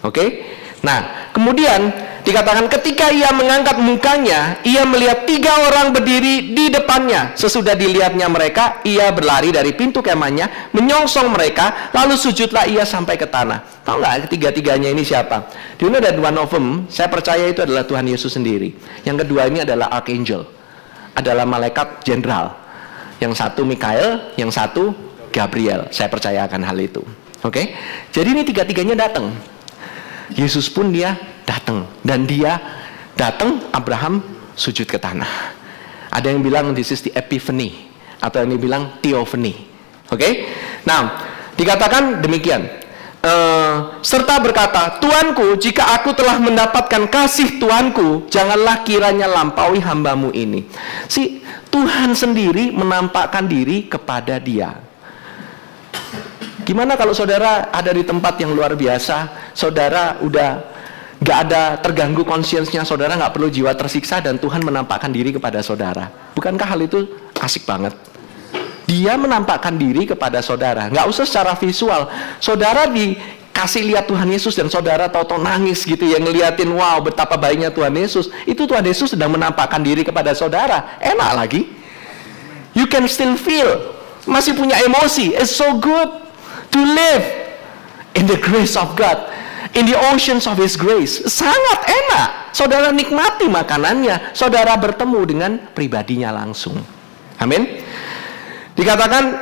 Oke? Nah, kemudian dikatakan ketika ia mengangkat mukanya, ia melihat 3 orang berdiri di depannya. Sesudah dilihatnya mereka, ia berlari dari pintu kemahnya, menyongsong mereka, lalu sujudlah ia sampai ke tanah. Tahu nggak ketiga-tiganya ini siapa? Do you know that one of them, saya percaya itu adalah Tuhan Yesus sendiri. Yang kedua ini adalah Archangel, adalah malaikat jenderal. Yang satu Mikael, yang satu Gabriel. Saya percaya akan hal itu. Oke? Jadi ini tiga-tiganya datang. Yesus pun dia datang, dan dia datang, Abraham sujud ke tanah. Ada yang bilang this is the epiphany, atau yang bilang theophany. Oke? Nah, dikatakan demikian. Serta berkata, Tuanku, jika aku telah mendapatkan kasih Tuanku, janganlah kiranya lampaui hambamu ini. Si Tuhan sendiri menampakkan diri kepada dia. Gimana kalau saudara ada di tempat yang luar biasa, saudara udah gak ada terganggu conscience-nya, saudara gak perlu jiwa tersiksa, dan Tuhan menampakkan diri kepada saudara. Bukankah hal itu asik banget? Dia menampakkan diri kepada saudara, gak usah secara visual. Saudara dikasih lihat Tuhan Yesus dan saudara tahu-tahu nangis gitu ya, ngeliatin wow betapa baiknya Tuhan Yesus. Itu Tuhan Yesus sedang menampakkan diri kepada saudara. Enak lagi. You can still feel, masih punya emosi. It's so good to live in the grace of God, in the oceans of His grace. Sangat enak. Saudara nikmati makanannya, saudara bertemu dengan pribadinya langsung. Amin. Dikatakan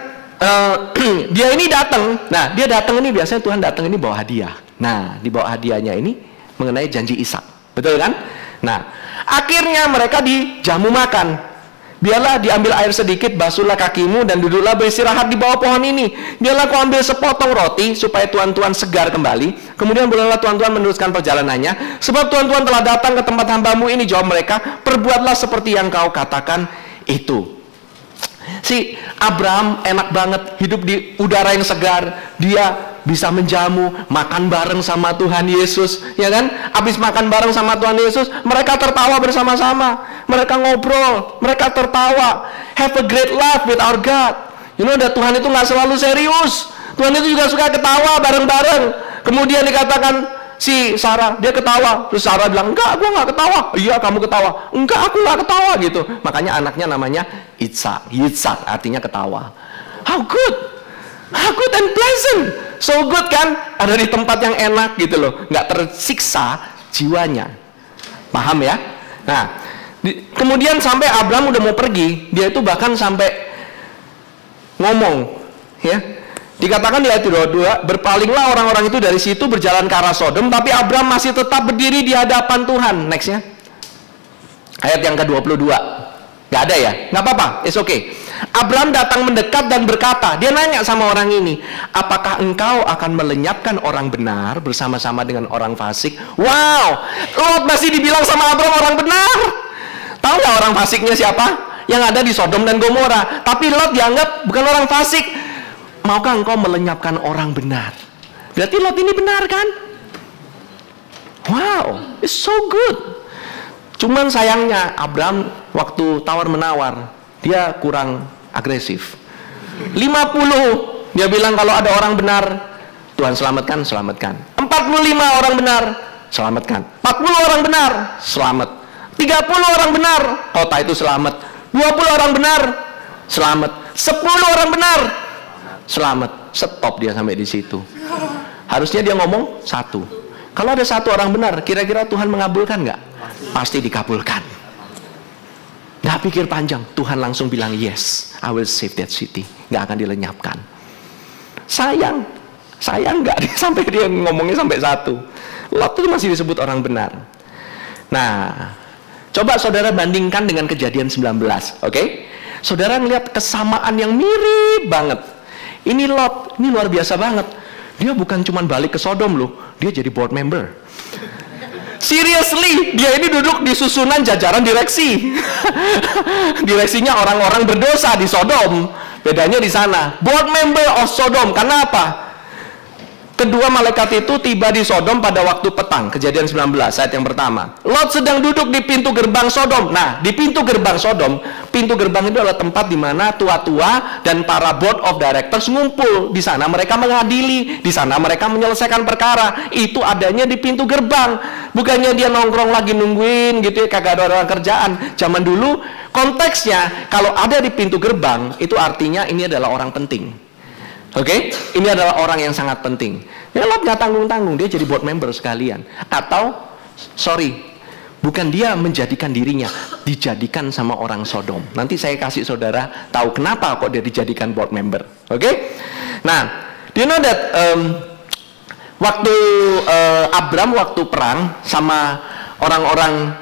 dia ini datang. Nah, dia datang ini biasanya Tuhan datang ini bawa hadiah. Nah, di bawah hadiahnya ini mengenai janji Ishak. Betul kan? Nah, akhirnya mereka dijamu makan. Biarlah diambil air sedikit, basuhlah kakimu dan duduklah beristirahat di bawah pohon ini. Biarlah kau ambil sepotong roti supaya tuan-tuan segar kembali. Kemudian bolehlah tuan-tuan meneruskan perjalanannya. Sebab tuan-tuan telah datang ke tempat hambamu ini. Jawab mereka, perbuatlah seperti yang kau katakan itu. Si Abraham enak banget hidup di udara yang segar. Dia bisa menjamu, makan bareng sama Tuhan Yesus, ya kan? Habis makan bareng sama Tuhan Yesus, mereka tertawa bersama-sama, mereka ngobrol, mereka tertawa. Have a great laugh with our God. You know, Tuhan itu nggak selalu serius. Tuhan itu juga suka ketawa bareng-bareng. Kemudian dikatakan si Sarah, dia ketawa. Terus Sarah bilang, enggak, aku nggak ketawa. Iya, kamu ketawa. Enggak, aku nggak ketawa gitu. Makanya anaknya namanya Yitzhak. Yitzhak artinya ketawa. How good and pleasant. So good kan? Ada di tempat yang enak gitu loh. Nggak tersiksa jiwanya. Paham ya? Nah, kemudian sampai Abraham udah mau pergi, dia itu bahkan sampai ngomong, ya. Dikatakan di ayat 22, berpalinglah orang-orang itu dari situ berjalan ke arah Sodom, tapi Abraham masih tetap berdiri di hadapan Tuhan. Nextnya. Ayat yang ke-22. Nggak ada ya? Nggak apa-apa, it's okay. Abraham datang mendekat dan berkata, dia nanya sama orang ini, apakah engkau akan melenyapkan orang benar bersama-sama dengan orang fasik? Wow, Lot masih dibilang sama Abraham orang benar. Tahu nggak orang fasiknya siapa? Yang ada di Sodom dan Gomora. Tapi Lot dianggap bukan orang fasik. Maukah engkau melenyapkan orang benar? Berarti Lot ini benar kan? Wow, it's so good. Cuman sayangnya Abraham waktu tawar-menawar, dia kurang agresif. 50, dia bilang kalau ada orang benar, Tuhan selamatkan, selamatkan. 45 orang benar, selamatkan. 40 orang benar, selamat. 30 orang benar, kota itu selamat. 20 orang benar, selamat. 10 orang benar, selamat. Stop dia sampai di situ. Harusnya dia ngomong 1. Kalau ada 1 orang benar, kira-kira Tuhan mengabulkan nggak? Pasti dikabulkan. Nggak pikir panjang, Tuhan langsung bilang yes, I will save that city. Nggak akan dilenyapkan. Sayang nggak sampai dia ngomongnya sampai 1. Lot itu masih disebut orang benar. Nah, coba saudara bandingkan dengan Kejadian 19, oke? Saudara ngelihat kesamaan yang mirip banget. Ini Lot, ini luar biasa banget. Dia bukan cuma balik ke Sodom loh, dia jadi board member. Seriously, dia ini duduk di susunan jajaran direksi. Direksinya orang-orang berdosa di Sodom. Bedanya di sana. Board member of Sodom. Karena apa? Kedua malaikat itu tiba di Sodom pada waktu petang. Kejadian 19 ayat yang pertama. Lot sedang duduk di pintu gerbang Sodom. Nah, di pintu gerbang Sodom, pintu gerbang itu adalah tempat di mana tua-tua dan para board of directors ngumpul. Di sana mereka mengadili, di sana mereka menyelesaikan perkara. Itu adanya di pintu gerbang. Bukannya dia nongkrong lagi nungguin gitu ya, kagak ada orang kerjaan. Zaman dulu konteksnya kalau ada di pintu gerbang itu artinya ini adalah orang penting. Oke, ini adalah orang yang sangat penting. Ya Lot nggak tanggung-tanggung, dia jadi board member sekalian. Atau, bukan dia menjadikan dirinya, dijadikan sama orang Sodom. Nanti saya kasih saudara tahu kenapa kok dia dijadikan board member. Oke, nah, do you know that waktu Abraham waktu perang sama orang-orang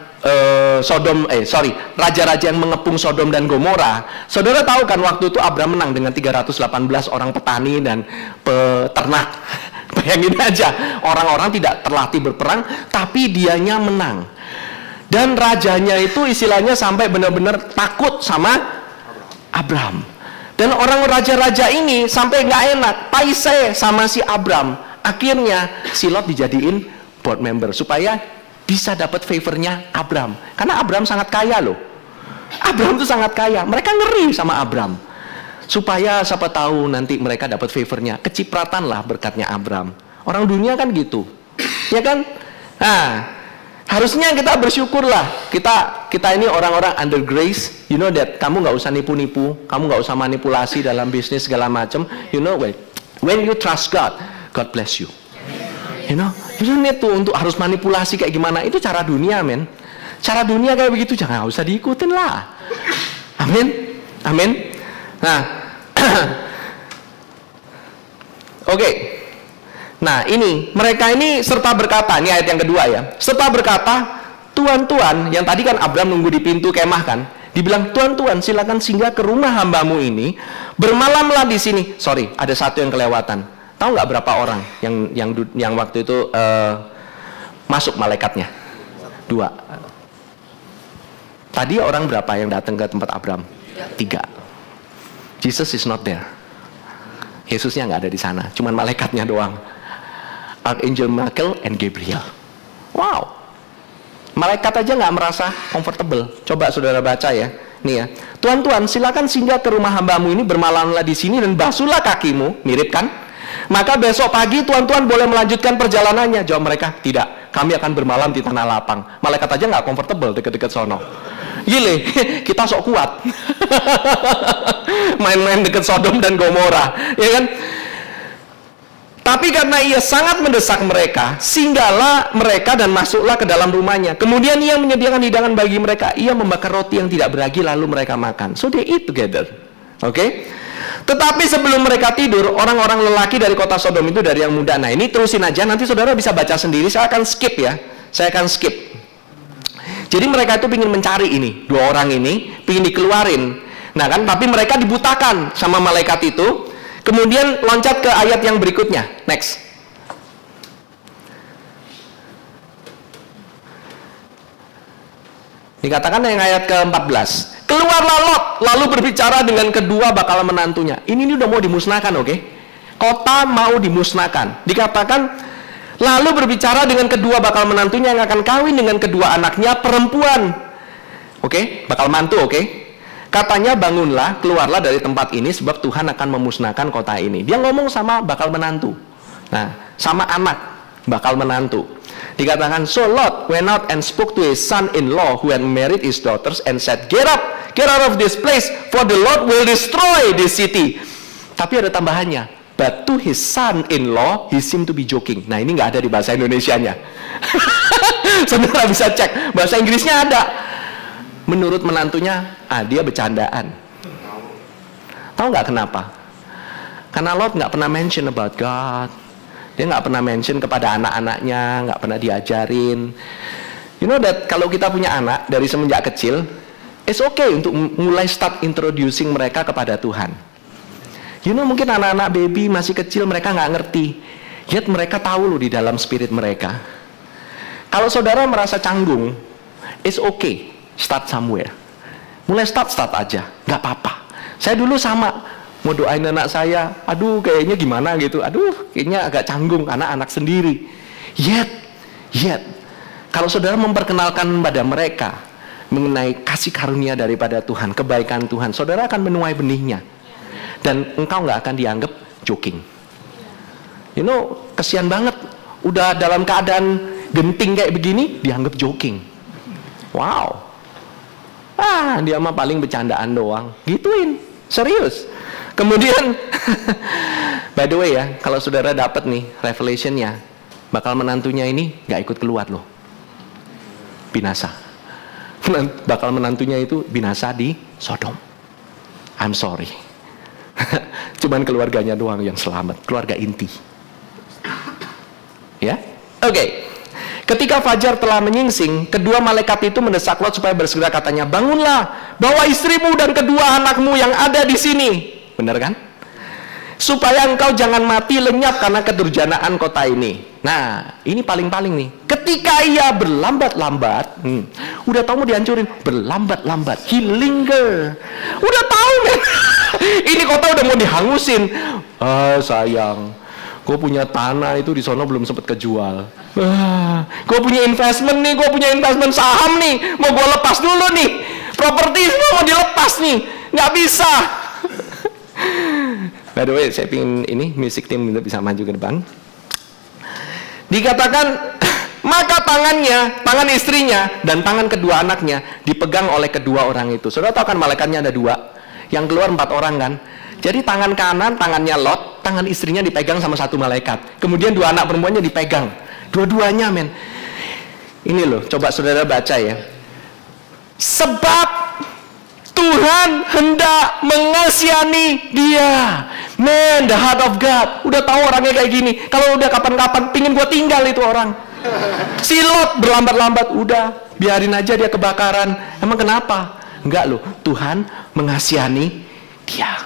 raja-raja yang mengepung Sodom dan Gomora. Saudara tahu kan waktu itu Abraham menang dengan 318 orang petani dan peternak. Bayangin aja, orang-orang tidak terlatih berperang, tapi dianya menang. Dan rajanya itu istilahnya sampai benar-benar takut sama Abraham. Dan orang raja-raja ini sampai nggak enak, paise sama si Abraham. Akhirnya si Lot dijadiin board member supaya bisa dapat favornya Abraham. Karena Abraham sangat kaya loh. Abraham itu sangat kaya. Mereka ngeri sama Abraham. Supaya siapa tahu nanti mereka dapat favornya. Kecipratan lah berkatnya Abraham. Orang dunia kan gitu. Ya kan? Nah, harusnya kita bersyukur lah. Kita ini orang-orang under grace. You know that. Kamu nggak usah nipu-nipu. Kamu nggak usah manipulasi dalam bisnis segala macam. You know, when you trust God, God bless you. You know, you don't need to untuk harus manipulasi kayak gimana. Itu cara dunia, men. Cara dunia kayak begitu jangan usah diikutin lah. Amin. Amin. Nah, oke. Nah, ini mereka ini serta berkata, ini ayat yang kedua ya. Serta berkata, Tuan-tuan, yang tadi kan Abraham nunggu di pintu kemah kan. Dibilang, Tuan-tuan, silakan singgah ke rumah hambamu ini, bermalamlah di sini. Sorry, ada satu yang kelewatan. Tahu nggak berapa orang yang waktu itu masuk malaikatnya? 2. Tadi orang berapa yang datang ke tempat Abraham? 3. Jesus is not there. Yesusnya nggak ada di sana, cuman malaikatnya doang. Archangel Michael and Gabriel. Wow, malaikat aja nggak merasa comfortable. Coba saudara baca ya. Nih ya, Tuan-tuan, silakan singgah ke rumah hambamu ini, bermalamlah di sini dan basuhlah kakimu. Mirip kan? Maka besok pagi tuan-tuan boleh melanjutkan perjalanannya. Jawab mereka, tidak, kami akan bermalam di tanah lapang. Malaikat aja nggak comfortable deket-deket sono. Gile, kita sok kuat. Main-main deket Sodom dan Gomora, ya kan? Tapi karena ia sangat mendesak mereka, singgahlah mereka dan masuklah ke dalam rumahnya. Kemudian ia menyediakan hidangan bagi mereka. Ia membakar roti yang tidak beragi, lalu mereka makan. So they eat together. Oke? Tetapi sebelum mereka tidur, orang-orang lelaki dari kota Sodom itu, dari yang muda. Nah, ini terusin aja, nanti saudara bisa baca sendiri. Saya akan skip ya. Saya akan skip. Jadi mereka itu ingin mencari ini, dua orang ini, ingin dikeluarin. Nah kan, tapi mereka dibutakan sama malaikat itu. Kemudian loncat ke ayat yang berikutnya. Next. Dikatakan yang ayat ke-14. Keluarlah Lot, lalu berbicara dengan kedua bakal menantunya. Ini udah mau dimusnahkan, oke? Kota mau dimusnahkan. Dikatakan, lalu berbicara dengan kedua bakal menantunya yang akan kawin dengan kedua anaknya perempuan. Oke? Bakal mantu, oke? Katanya, bangunlah, keluarlah dari tempat ini sebab Tuhan akan memusnahkan kota ini. Dia ngomong sama bakal menantu. Nah, sama anak bakal menantu. Dikatakan, so Lot went out and spoke to his son-in-law who had married his daughters and said, get out of this place, for the Lord will destroy this city. Tapi ada tambahannya, but to his son-in-law, he seemed to be joking. Nah, ini nggak ada di bahasa Indonesianya. Saudara bisa cek, bahasa Inggrisnya ada. Menurut menantunya, dia bercandaan. Tahu nggak kenapa? Karena Lot nggak pernah mention about God. Dia nggak pernah mention kepada anak-anaknya, nggak pernah diajarin. You know that kalau kita punya anak dari semenjak kecil, it's okay untuk mulai start introducing mereka kepada Tuhan. You know, mungkin anak-anak baby masih kecil, mereka nggak ngerti. Yet mereka tahu loh di dalam spirit mereka. Kalau saudara merasa canggung, it's okay. Start somewhere. Mulai start aja, nggak apa-apa. Saya dulu sama, mau doain anak saya, aduh kayaknya gimana gitu, aduh kayaknya agak canggung karena anak sendiri. Yet, kalau saudara memperkenalkan pada mereka mengenai kasih karunia daripada Tuhan, kebaikan Tuhan, saudara akan menuai benihnya. Dan engkau nggak akan dianggap joking. You know, kesian banget, udah dalam keadaan genting kayak begini, dianggap joking. Wow. Dia mah paling bercandaan doang. Gituin, serius. Kemudian, by the way ya, kalau saudara dapat nih revelationnya, bakal menantunya ini nggak ikut keluar loh. Binasa. Bakal menantunya itu binasa di Sodom. I'm sorry. Cuman keluarganya doang yang selamat, keluarga inti. Ya, oke. Ketika fajar telah menyingsing, kedua malaikat itu mendesak Lot supaya bersegera, katanya, bangunlah, bawa istrimu dan kedua anakmu yang ada di sini. Benar kan? Supaya engkau jangan mati lenyap karena kedurjanaan kota ini. Nah, ini paling-paling nih. Ketika ia berlambat-lambat, udah tahu mau dihancurin, berlambat-lambat, he linger. Udah tahu men, ini kota udah mau dihangusin. Sayang, gue punya tanah itu di sono belum sempat kejual. Gue punya investment nih, gue punya investment saham nih, mau gue lepas dulu nih. Properti semua mau dilepas nih, nggak bisa. By the way, saya pingin ini music team bisa maju ke depan. Dikatakan, maka tangan istrinya dan tangan kedua anaknya dipegang oleh kedua orang itu. Saudara tahu kan malaikatnya ada dua, yang keluar 4 orang kan. Jadi tangan kanan, tangannya Lot, tangan istrinya dipegang sama satu malaikat. Kemudian 2 anak perempuannya dipegang. Dua-duanya men. Ini loh, coba saudara baca ya. Sebab Tuhan hendak mengasihani dia. Man, the heart of God. Udah tahu orangnya kayak gini. Kalau udah kapan-kapan pingin gua tinggal itu orang. Si Lot berlambat-lambat, udah biarin aja dia kebakaran. Emang kenapa? Enggak loh, Tuhan mengasihani dia.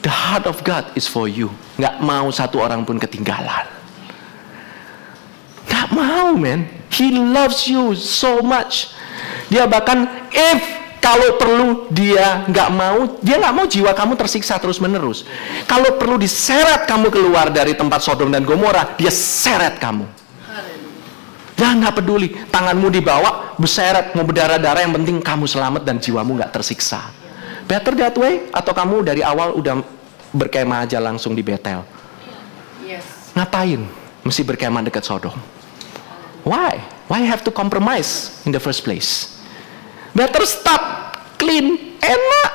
The heart of God is for you. Nggak mau satu orang pun ketinggalan. Nggak mau, man. He loves you so much. Dia bahkan kalau perlu dia nggak mau jiwa kamu tersiksa terus menerus. Kalau perlu diseret kamu keluar dari tempat Sodom dan Gomora, dia seret kamu. Dia nggak peduli. Tanganmu dibawa, berseret, mau berdarah-darah, yang penting kamu selamat dan jiwamu nggak tersiksa. Better that way, atau kamu dari awal udah berkemah aja langsung di Betel? Ngapain mesti berkemah dekat Sodom? Why have to compromise in the first place? Better stop, clean, enak.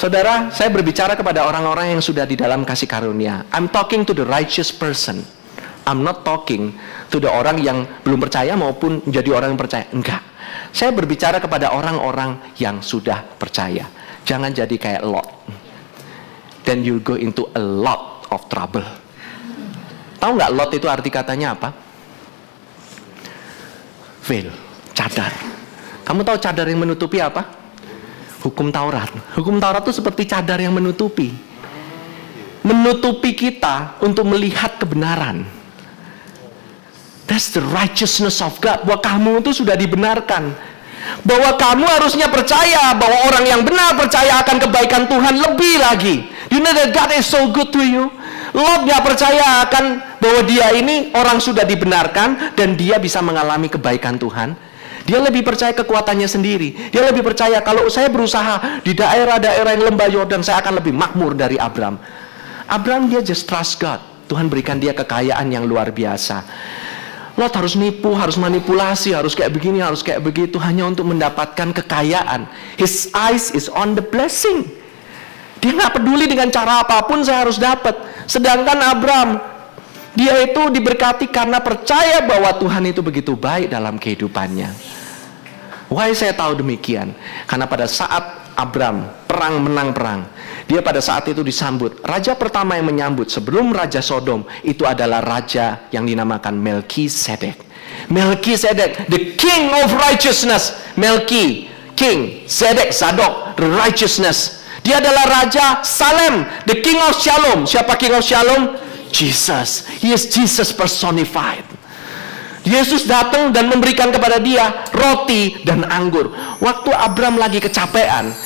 Saudara, saya berbicara kepada orang-orang yang sudah di dalam kasih karunia. I'm talking to the righteous person. I'm not talking to the orang yang belum percaya maupun menjadi orang yang percaya. Enggak. Saya berbicara kepada orang-orang yang sudah percaya. Jangan jadi kayak Lot. Then you go into a lot of trouble. Tahu nggak Lot itu arti katanya apa? Veil, cadar. Kamu tahu cadar yang menutupi apa? Hukum Taurat. Hukum Taurat itu seperti cadar yang menutupi. Menutupi kita untuk melihat kebenaran. That's the righteousness of God. Bahwa kamu itu sudah dibenarkan. Bahwa kamu harusnya percaya bahwa orang yang benar percaya akan kebaikan Tuhan lebih lagi. You know that God is so good to you. Lot gak percaya akan bahwa dia ini orang sudah dibenarkan dan dia bisa mengalami kebaikan Tuhan. Dia lebih percaya kekuatannya sendiri. Dia lebih percaya kalau saya berusaha di daerah-daerah yang lembah Yordan, saya akan lebih makmur dari Abram. Abram dia just trust God. Tuhan berikan dia kekayaan yang luar biasa. Lot harus nipu, harus manipulasi, harus kayak begini, harus kayak begitu, hanya untuk mendapatkan kekayaan. His eyes is on the blessing. Dia nggak peduli dengan cara apapun saya harus dapat. Sedangkan Abram, dia itu diberkati karena percaya bahwa Tuhan itu begitu baik dalam kehidupannya. Why saya tahu demikian? Karena pada saat Abram menang perang, dia pada saat itu disambut. Raja pertama yang menyambut sebelum Raja Sodom itu adalah raja yang dinamakan Melkisedek. Melkisedek, the king of righteousness. King, Zedek, Zadok, the righteousness. Dia adalah Raja Salem, the king of Shalom. Siapa king of Shalom? Jesus. He is Jesus personified. Yesus datang dan memberikan kepada dia roti dan anggur. Waktu Abram lagi kecapean,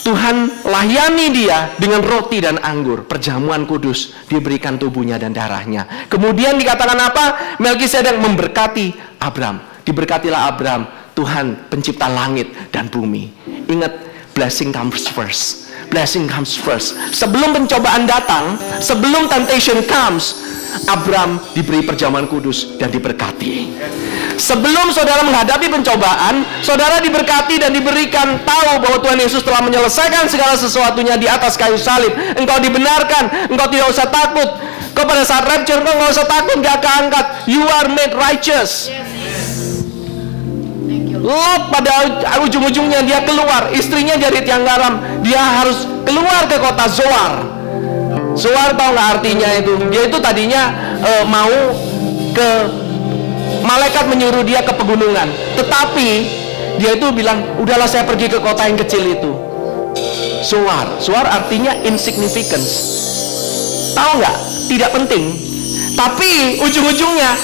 Tuhan layani dia dengan roti dan anggur. Perjamuan kudus, diberikan tubuhnya dan darahnya. Kemudian dikatakan apa? Melkisedek memberkati Abram. Diberkatilah Abram, Tuhan pencipta langit dan bumi. Ingat, blessing comes first. Blessing comes first. Sebelum pencobaan datang, sebelum temptation comes, Abram diberi perjamuan kudus dan diberkati. Sebelum saudara menghadapi pencobaan, saudara diberkati dan diberikan tahu bahwa Tuhan Yesus telah menyelesaikan segala sesuatunya di atas kayu salib. Engkau dibenarkan, engkau tidak usah takut. Kau pada saat rapture, engkau nggak usah takut, gak keangkat. You are made righteous. Lot pada ujung-ujungnya dia keluar, istrinya jadi tiang garam. Dia harus keluar ke kota Zoar. Zoar tahu nggak artinya itu? Dia itu tadinya mau ke, malaikat menyuruh dia ke pegunungan, tetapi dia itu bilang, udahlah saya pergi ke kota yang kecil itu. Zoar artinya insignificance. Tahu nggak? Tidak penting. Tapi ujung-ujungnya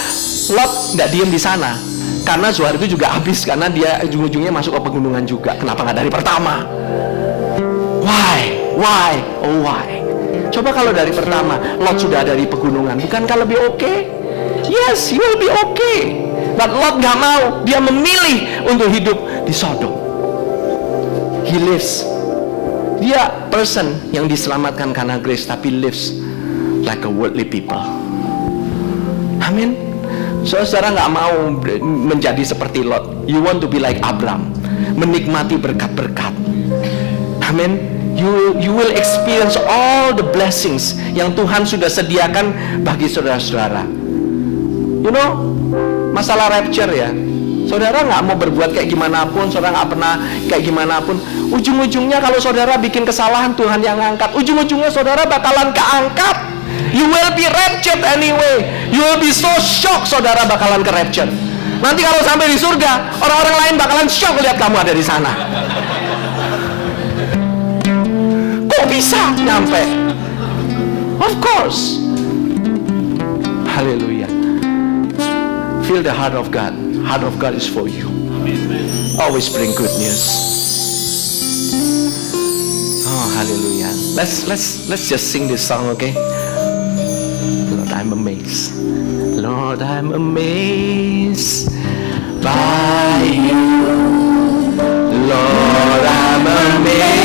Lot nggak diem di sana, karena Zoar itu juga habis, karena dia ujung-ujungnya masuk ke pegunungan juga. Kenapa nggak dari pertama? Why? Oh why? Coba kalau dari pertama Lot sudah dari pegunungan, bukankah lebih oke? Yes, you will be okay. But Lot gak mau. Dia memilih untuk hidup di Sodom. He lives. Dia person yang diselamatkan karena grace, tapi lives like a worldly people. Amin. Saudara gak mau menjadi seperti Lot. You want to be like Abram, menikmati berkat-berkat. Amin. You will experience all the blessings yang Tuhan sudah sediakan bagi saudara-saudara. You know, masalah rapture ya, saudara nggak mau berbuat kayak gimana pun, saudara nggak pernah kayak gimana pun. Ujung-ujungnya kalau saudara bikin kesalahan, Tuhan yang angkat. Ujung-ujungnya saudara bakalan keangkat. You will be raptured anyway. You will be so shocked, saudara bakalan ke rapture. Nanti kalau sampai di surga, orang-orang lain bakalan shock lihat kamu ada di sana. Kok bisa nyampe? Of course. Haleluya. Feel the heart of God. Heart of God is for you. Always bring good news. Oh, hallelujah. Let's just sing this song, okay? Lord, I'm amazed. Lord, I'm amazed by you. Lord, I'm amazed.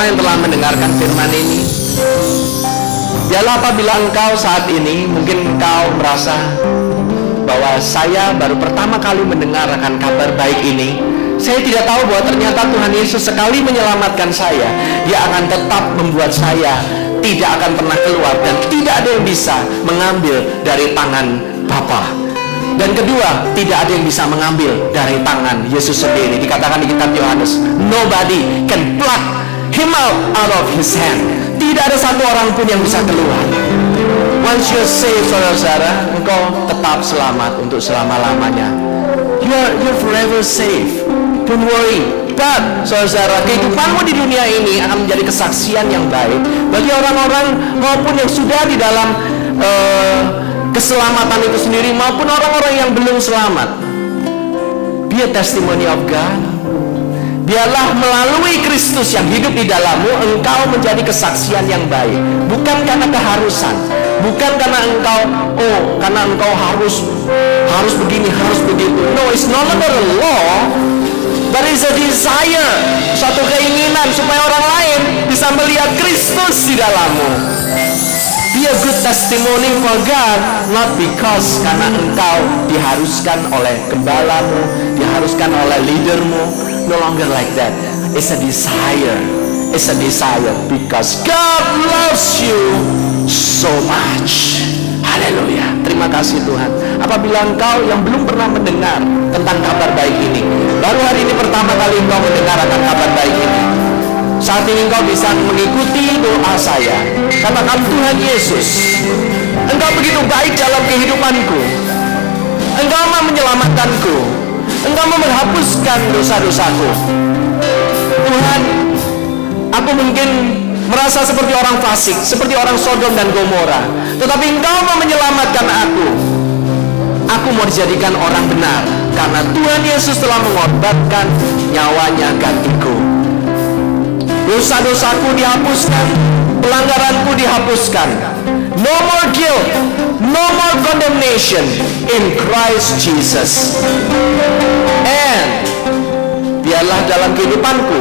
orang-orang yang telah mendengarkan firman ini. Biarlah apabila engkau saat ini, mungkin engkau merasa bahwa saya baru pertama kali mendengar akan kabar baik ini. Saya tidak tahu bahwa ternyata Tuhan Yesus sekali menyelamatkan saya, Dia akan tetap membuat saya tidak akan pernah keluar, dan tidak ada yang bisa mengambil dari tangan Bapa. Dan kedua, tidak ada yang bisa mengambil dari tangan Yesus sendiri. Dikatakan di kitab Yohanes, nobody can pluck him out of his hand. Tidak ada satu orang pun yang bisa keluar. Once you're saved, saudara-saudara, engkau tetap selamat untuk selama-lamanya. You're forever safe. Don't worry. But, saudara-saudara, kehidupanmu di dunia ini akan menjadi kesaksian yang baik bagi orang-orang maupun yang sudah di dalam keselamatan itu sendiri, maupun orang-orang yang belum selamat. Be a testimony of God. Biarlah melalui Kristus yang hidup di dalammu, engkau menjadi kesaksian yang baik. Bukan karena keharusan, bukan karena engkau harus begini, harus begitu. No, it's no longer a law, but it's a desire, suatu keinginan supaya orang lain bisa melihat Kristus di dalammu. Be a good testimony for God, not because karena engkau diharuskan oleh gembalamu, diharuskan oleh leadermu. No longer like that. It's a desire. It's a desire because God loves you so much. Haleluya. Terima kasih Tuhan. Apabila engkau yang belum pernah mendengar tentang kabar baik ini, baru hari ini pertama kali engkau mendengar akan kabar baik ini, saat ini engkau bisa mengikuti doa saya. Katakan, Tuhan Yesus, Engkau begitu baik dalam kehidupanku. Engkau mau menyelamatkanku. Engkau mau menghapuskan dosa-dosaku. Tuhan, aku mungkin merasa seperti orang fasik, seperti orang Sodom dan Gomora, tetapi Engkau mau menyelamatkan aku. Aku mau dijadikan orang benar, karena Tuhan Yesus telah mengorbankan nyawanya gantiku. Dosa-dosaku dihapuskan, pelanggaranku dihapuskan. No more guilt, no more condemnation in Christ Jesus. And biarlah dalam kehidupanku,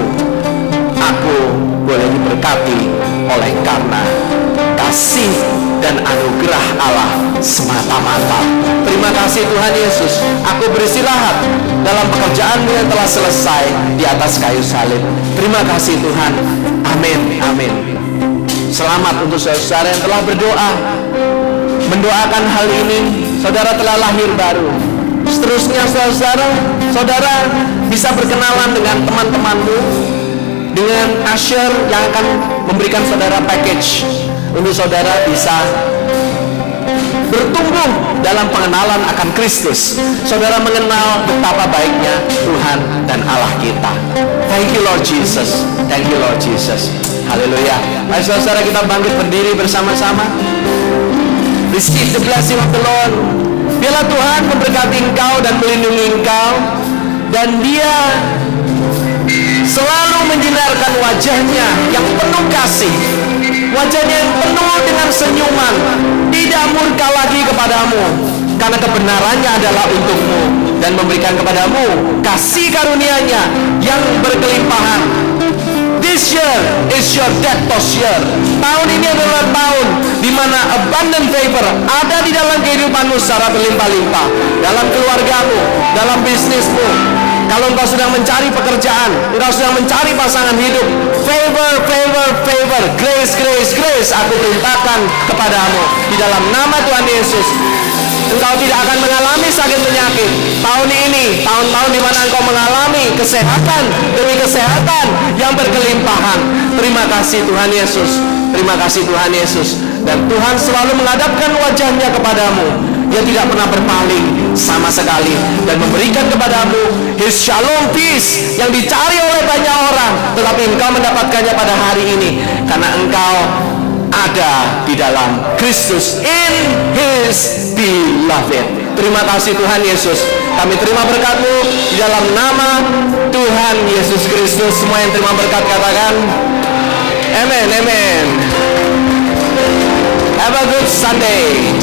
aku boleh diberkati oleh karena kasih dan anugerah Allah semata-mata. Terima kasih Tuhan Yesus. Aku beristirahat dalam pekerjaanmu yang telah selesai di atas kayu salib. Terima kasih Tuhan. Amin. Amin. Selamat untuk saudara yang telah berdoa, mendoakan hal ini. Saudara telah lahir baru. Seterusnya saudara bisa berkenalan dengan teman-temanmu, dengan usher yang akan memberikan saudara package untuk saudara bisa bertumbuh dalam pengenalan akan Kristus. Saudara mengenal betapa baiknya Tuhan dan Allah kita. Thank you Lord Jesus. Thank you Lord Jesus. Haleluya. Mari saudara kita bangkit berdiri bersama-sama. Receive the blessing of the Lord. Biarlah Tuhan memberkati engkau dan melindungi engkau, dan Dia selalu menyinarkan wajahnya yang penuh kasih, wajahnya yang penuh dengan senyuman, tidak murka lagi kepadamu, karena kebenarannya adalah untukmu, dan memberikan kepadamu kasih karunia-Nya yang berkelimpahan. This year is your debtors year. Tahun ini adalah tahun di mana abundant favor ada di dalam kehidupanmu secara berlimpah-limpah, dalam keluargamu, dalam bisnismu. Kalau engkau sedang mencari pekerjaan, engkau sedang mencari pasangan hidup, favor, favor, favor, grace, grace, grace, aku perintahkan kepadamu di dalam nama Tuhan Yesus. Engkau tidak akan mengalami sakit penyakit. Tahun ini, tahun-tahun di mana engkau mengalami kesehatan demi kesehatan yang berkelimpahan. Terima kasih Tuhan Yesus. Terima kasih Tuhan Yesus. Dan Tuhan selalu menghadapkan wajahnya kepadamu. Dia tidak pernah berpaling sama sekali, dan memberikan kepadamu His Shalom Peace yang dicari oleh banyak orang, tetapi engkau mendapatkannya pada hari ini karena engkau ada di dalam Kristus, in His beloved. Terima kasih Tuhan Yesus. Kami terima berkat-Mu di dalam nama Tuhan Yesus Kristus. Semua yang terima berkat katakan amen, amen. Have a good Sunday.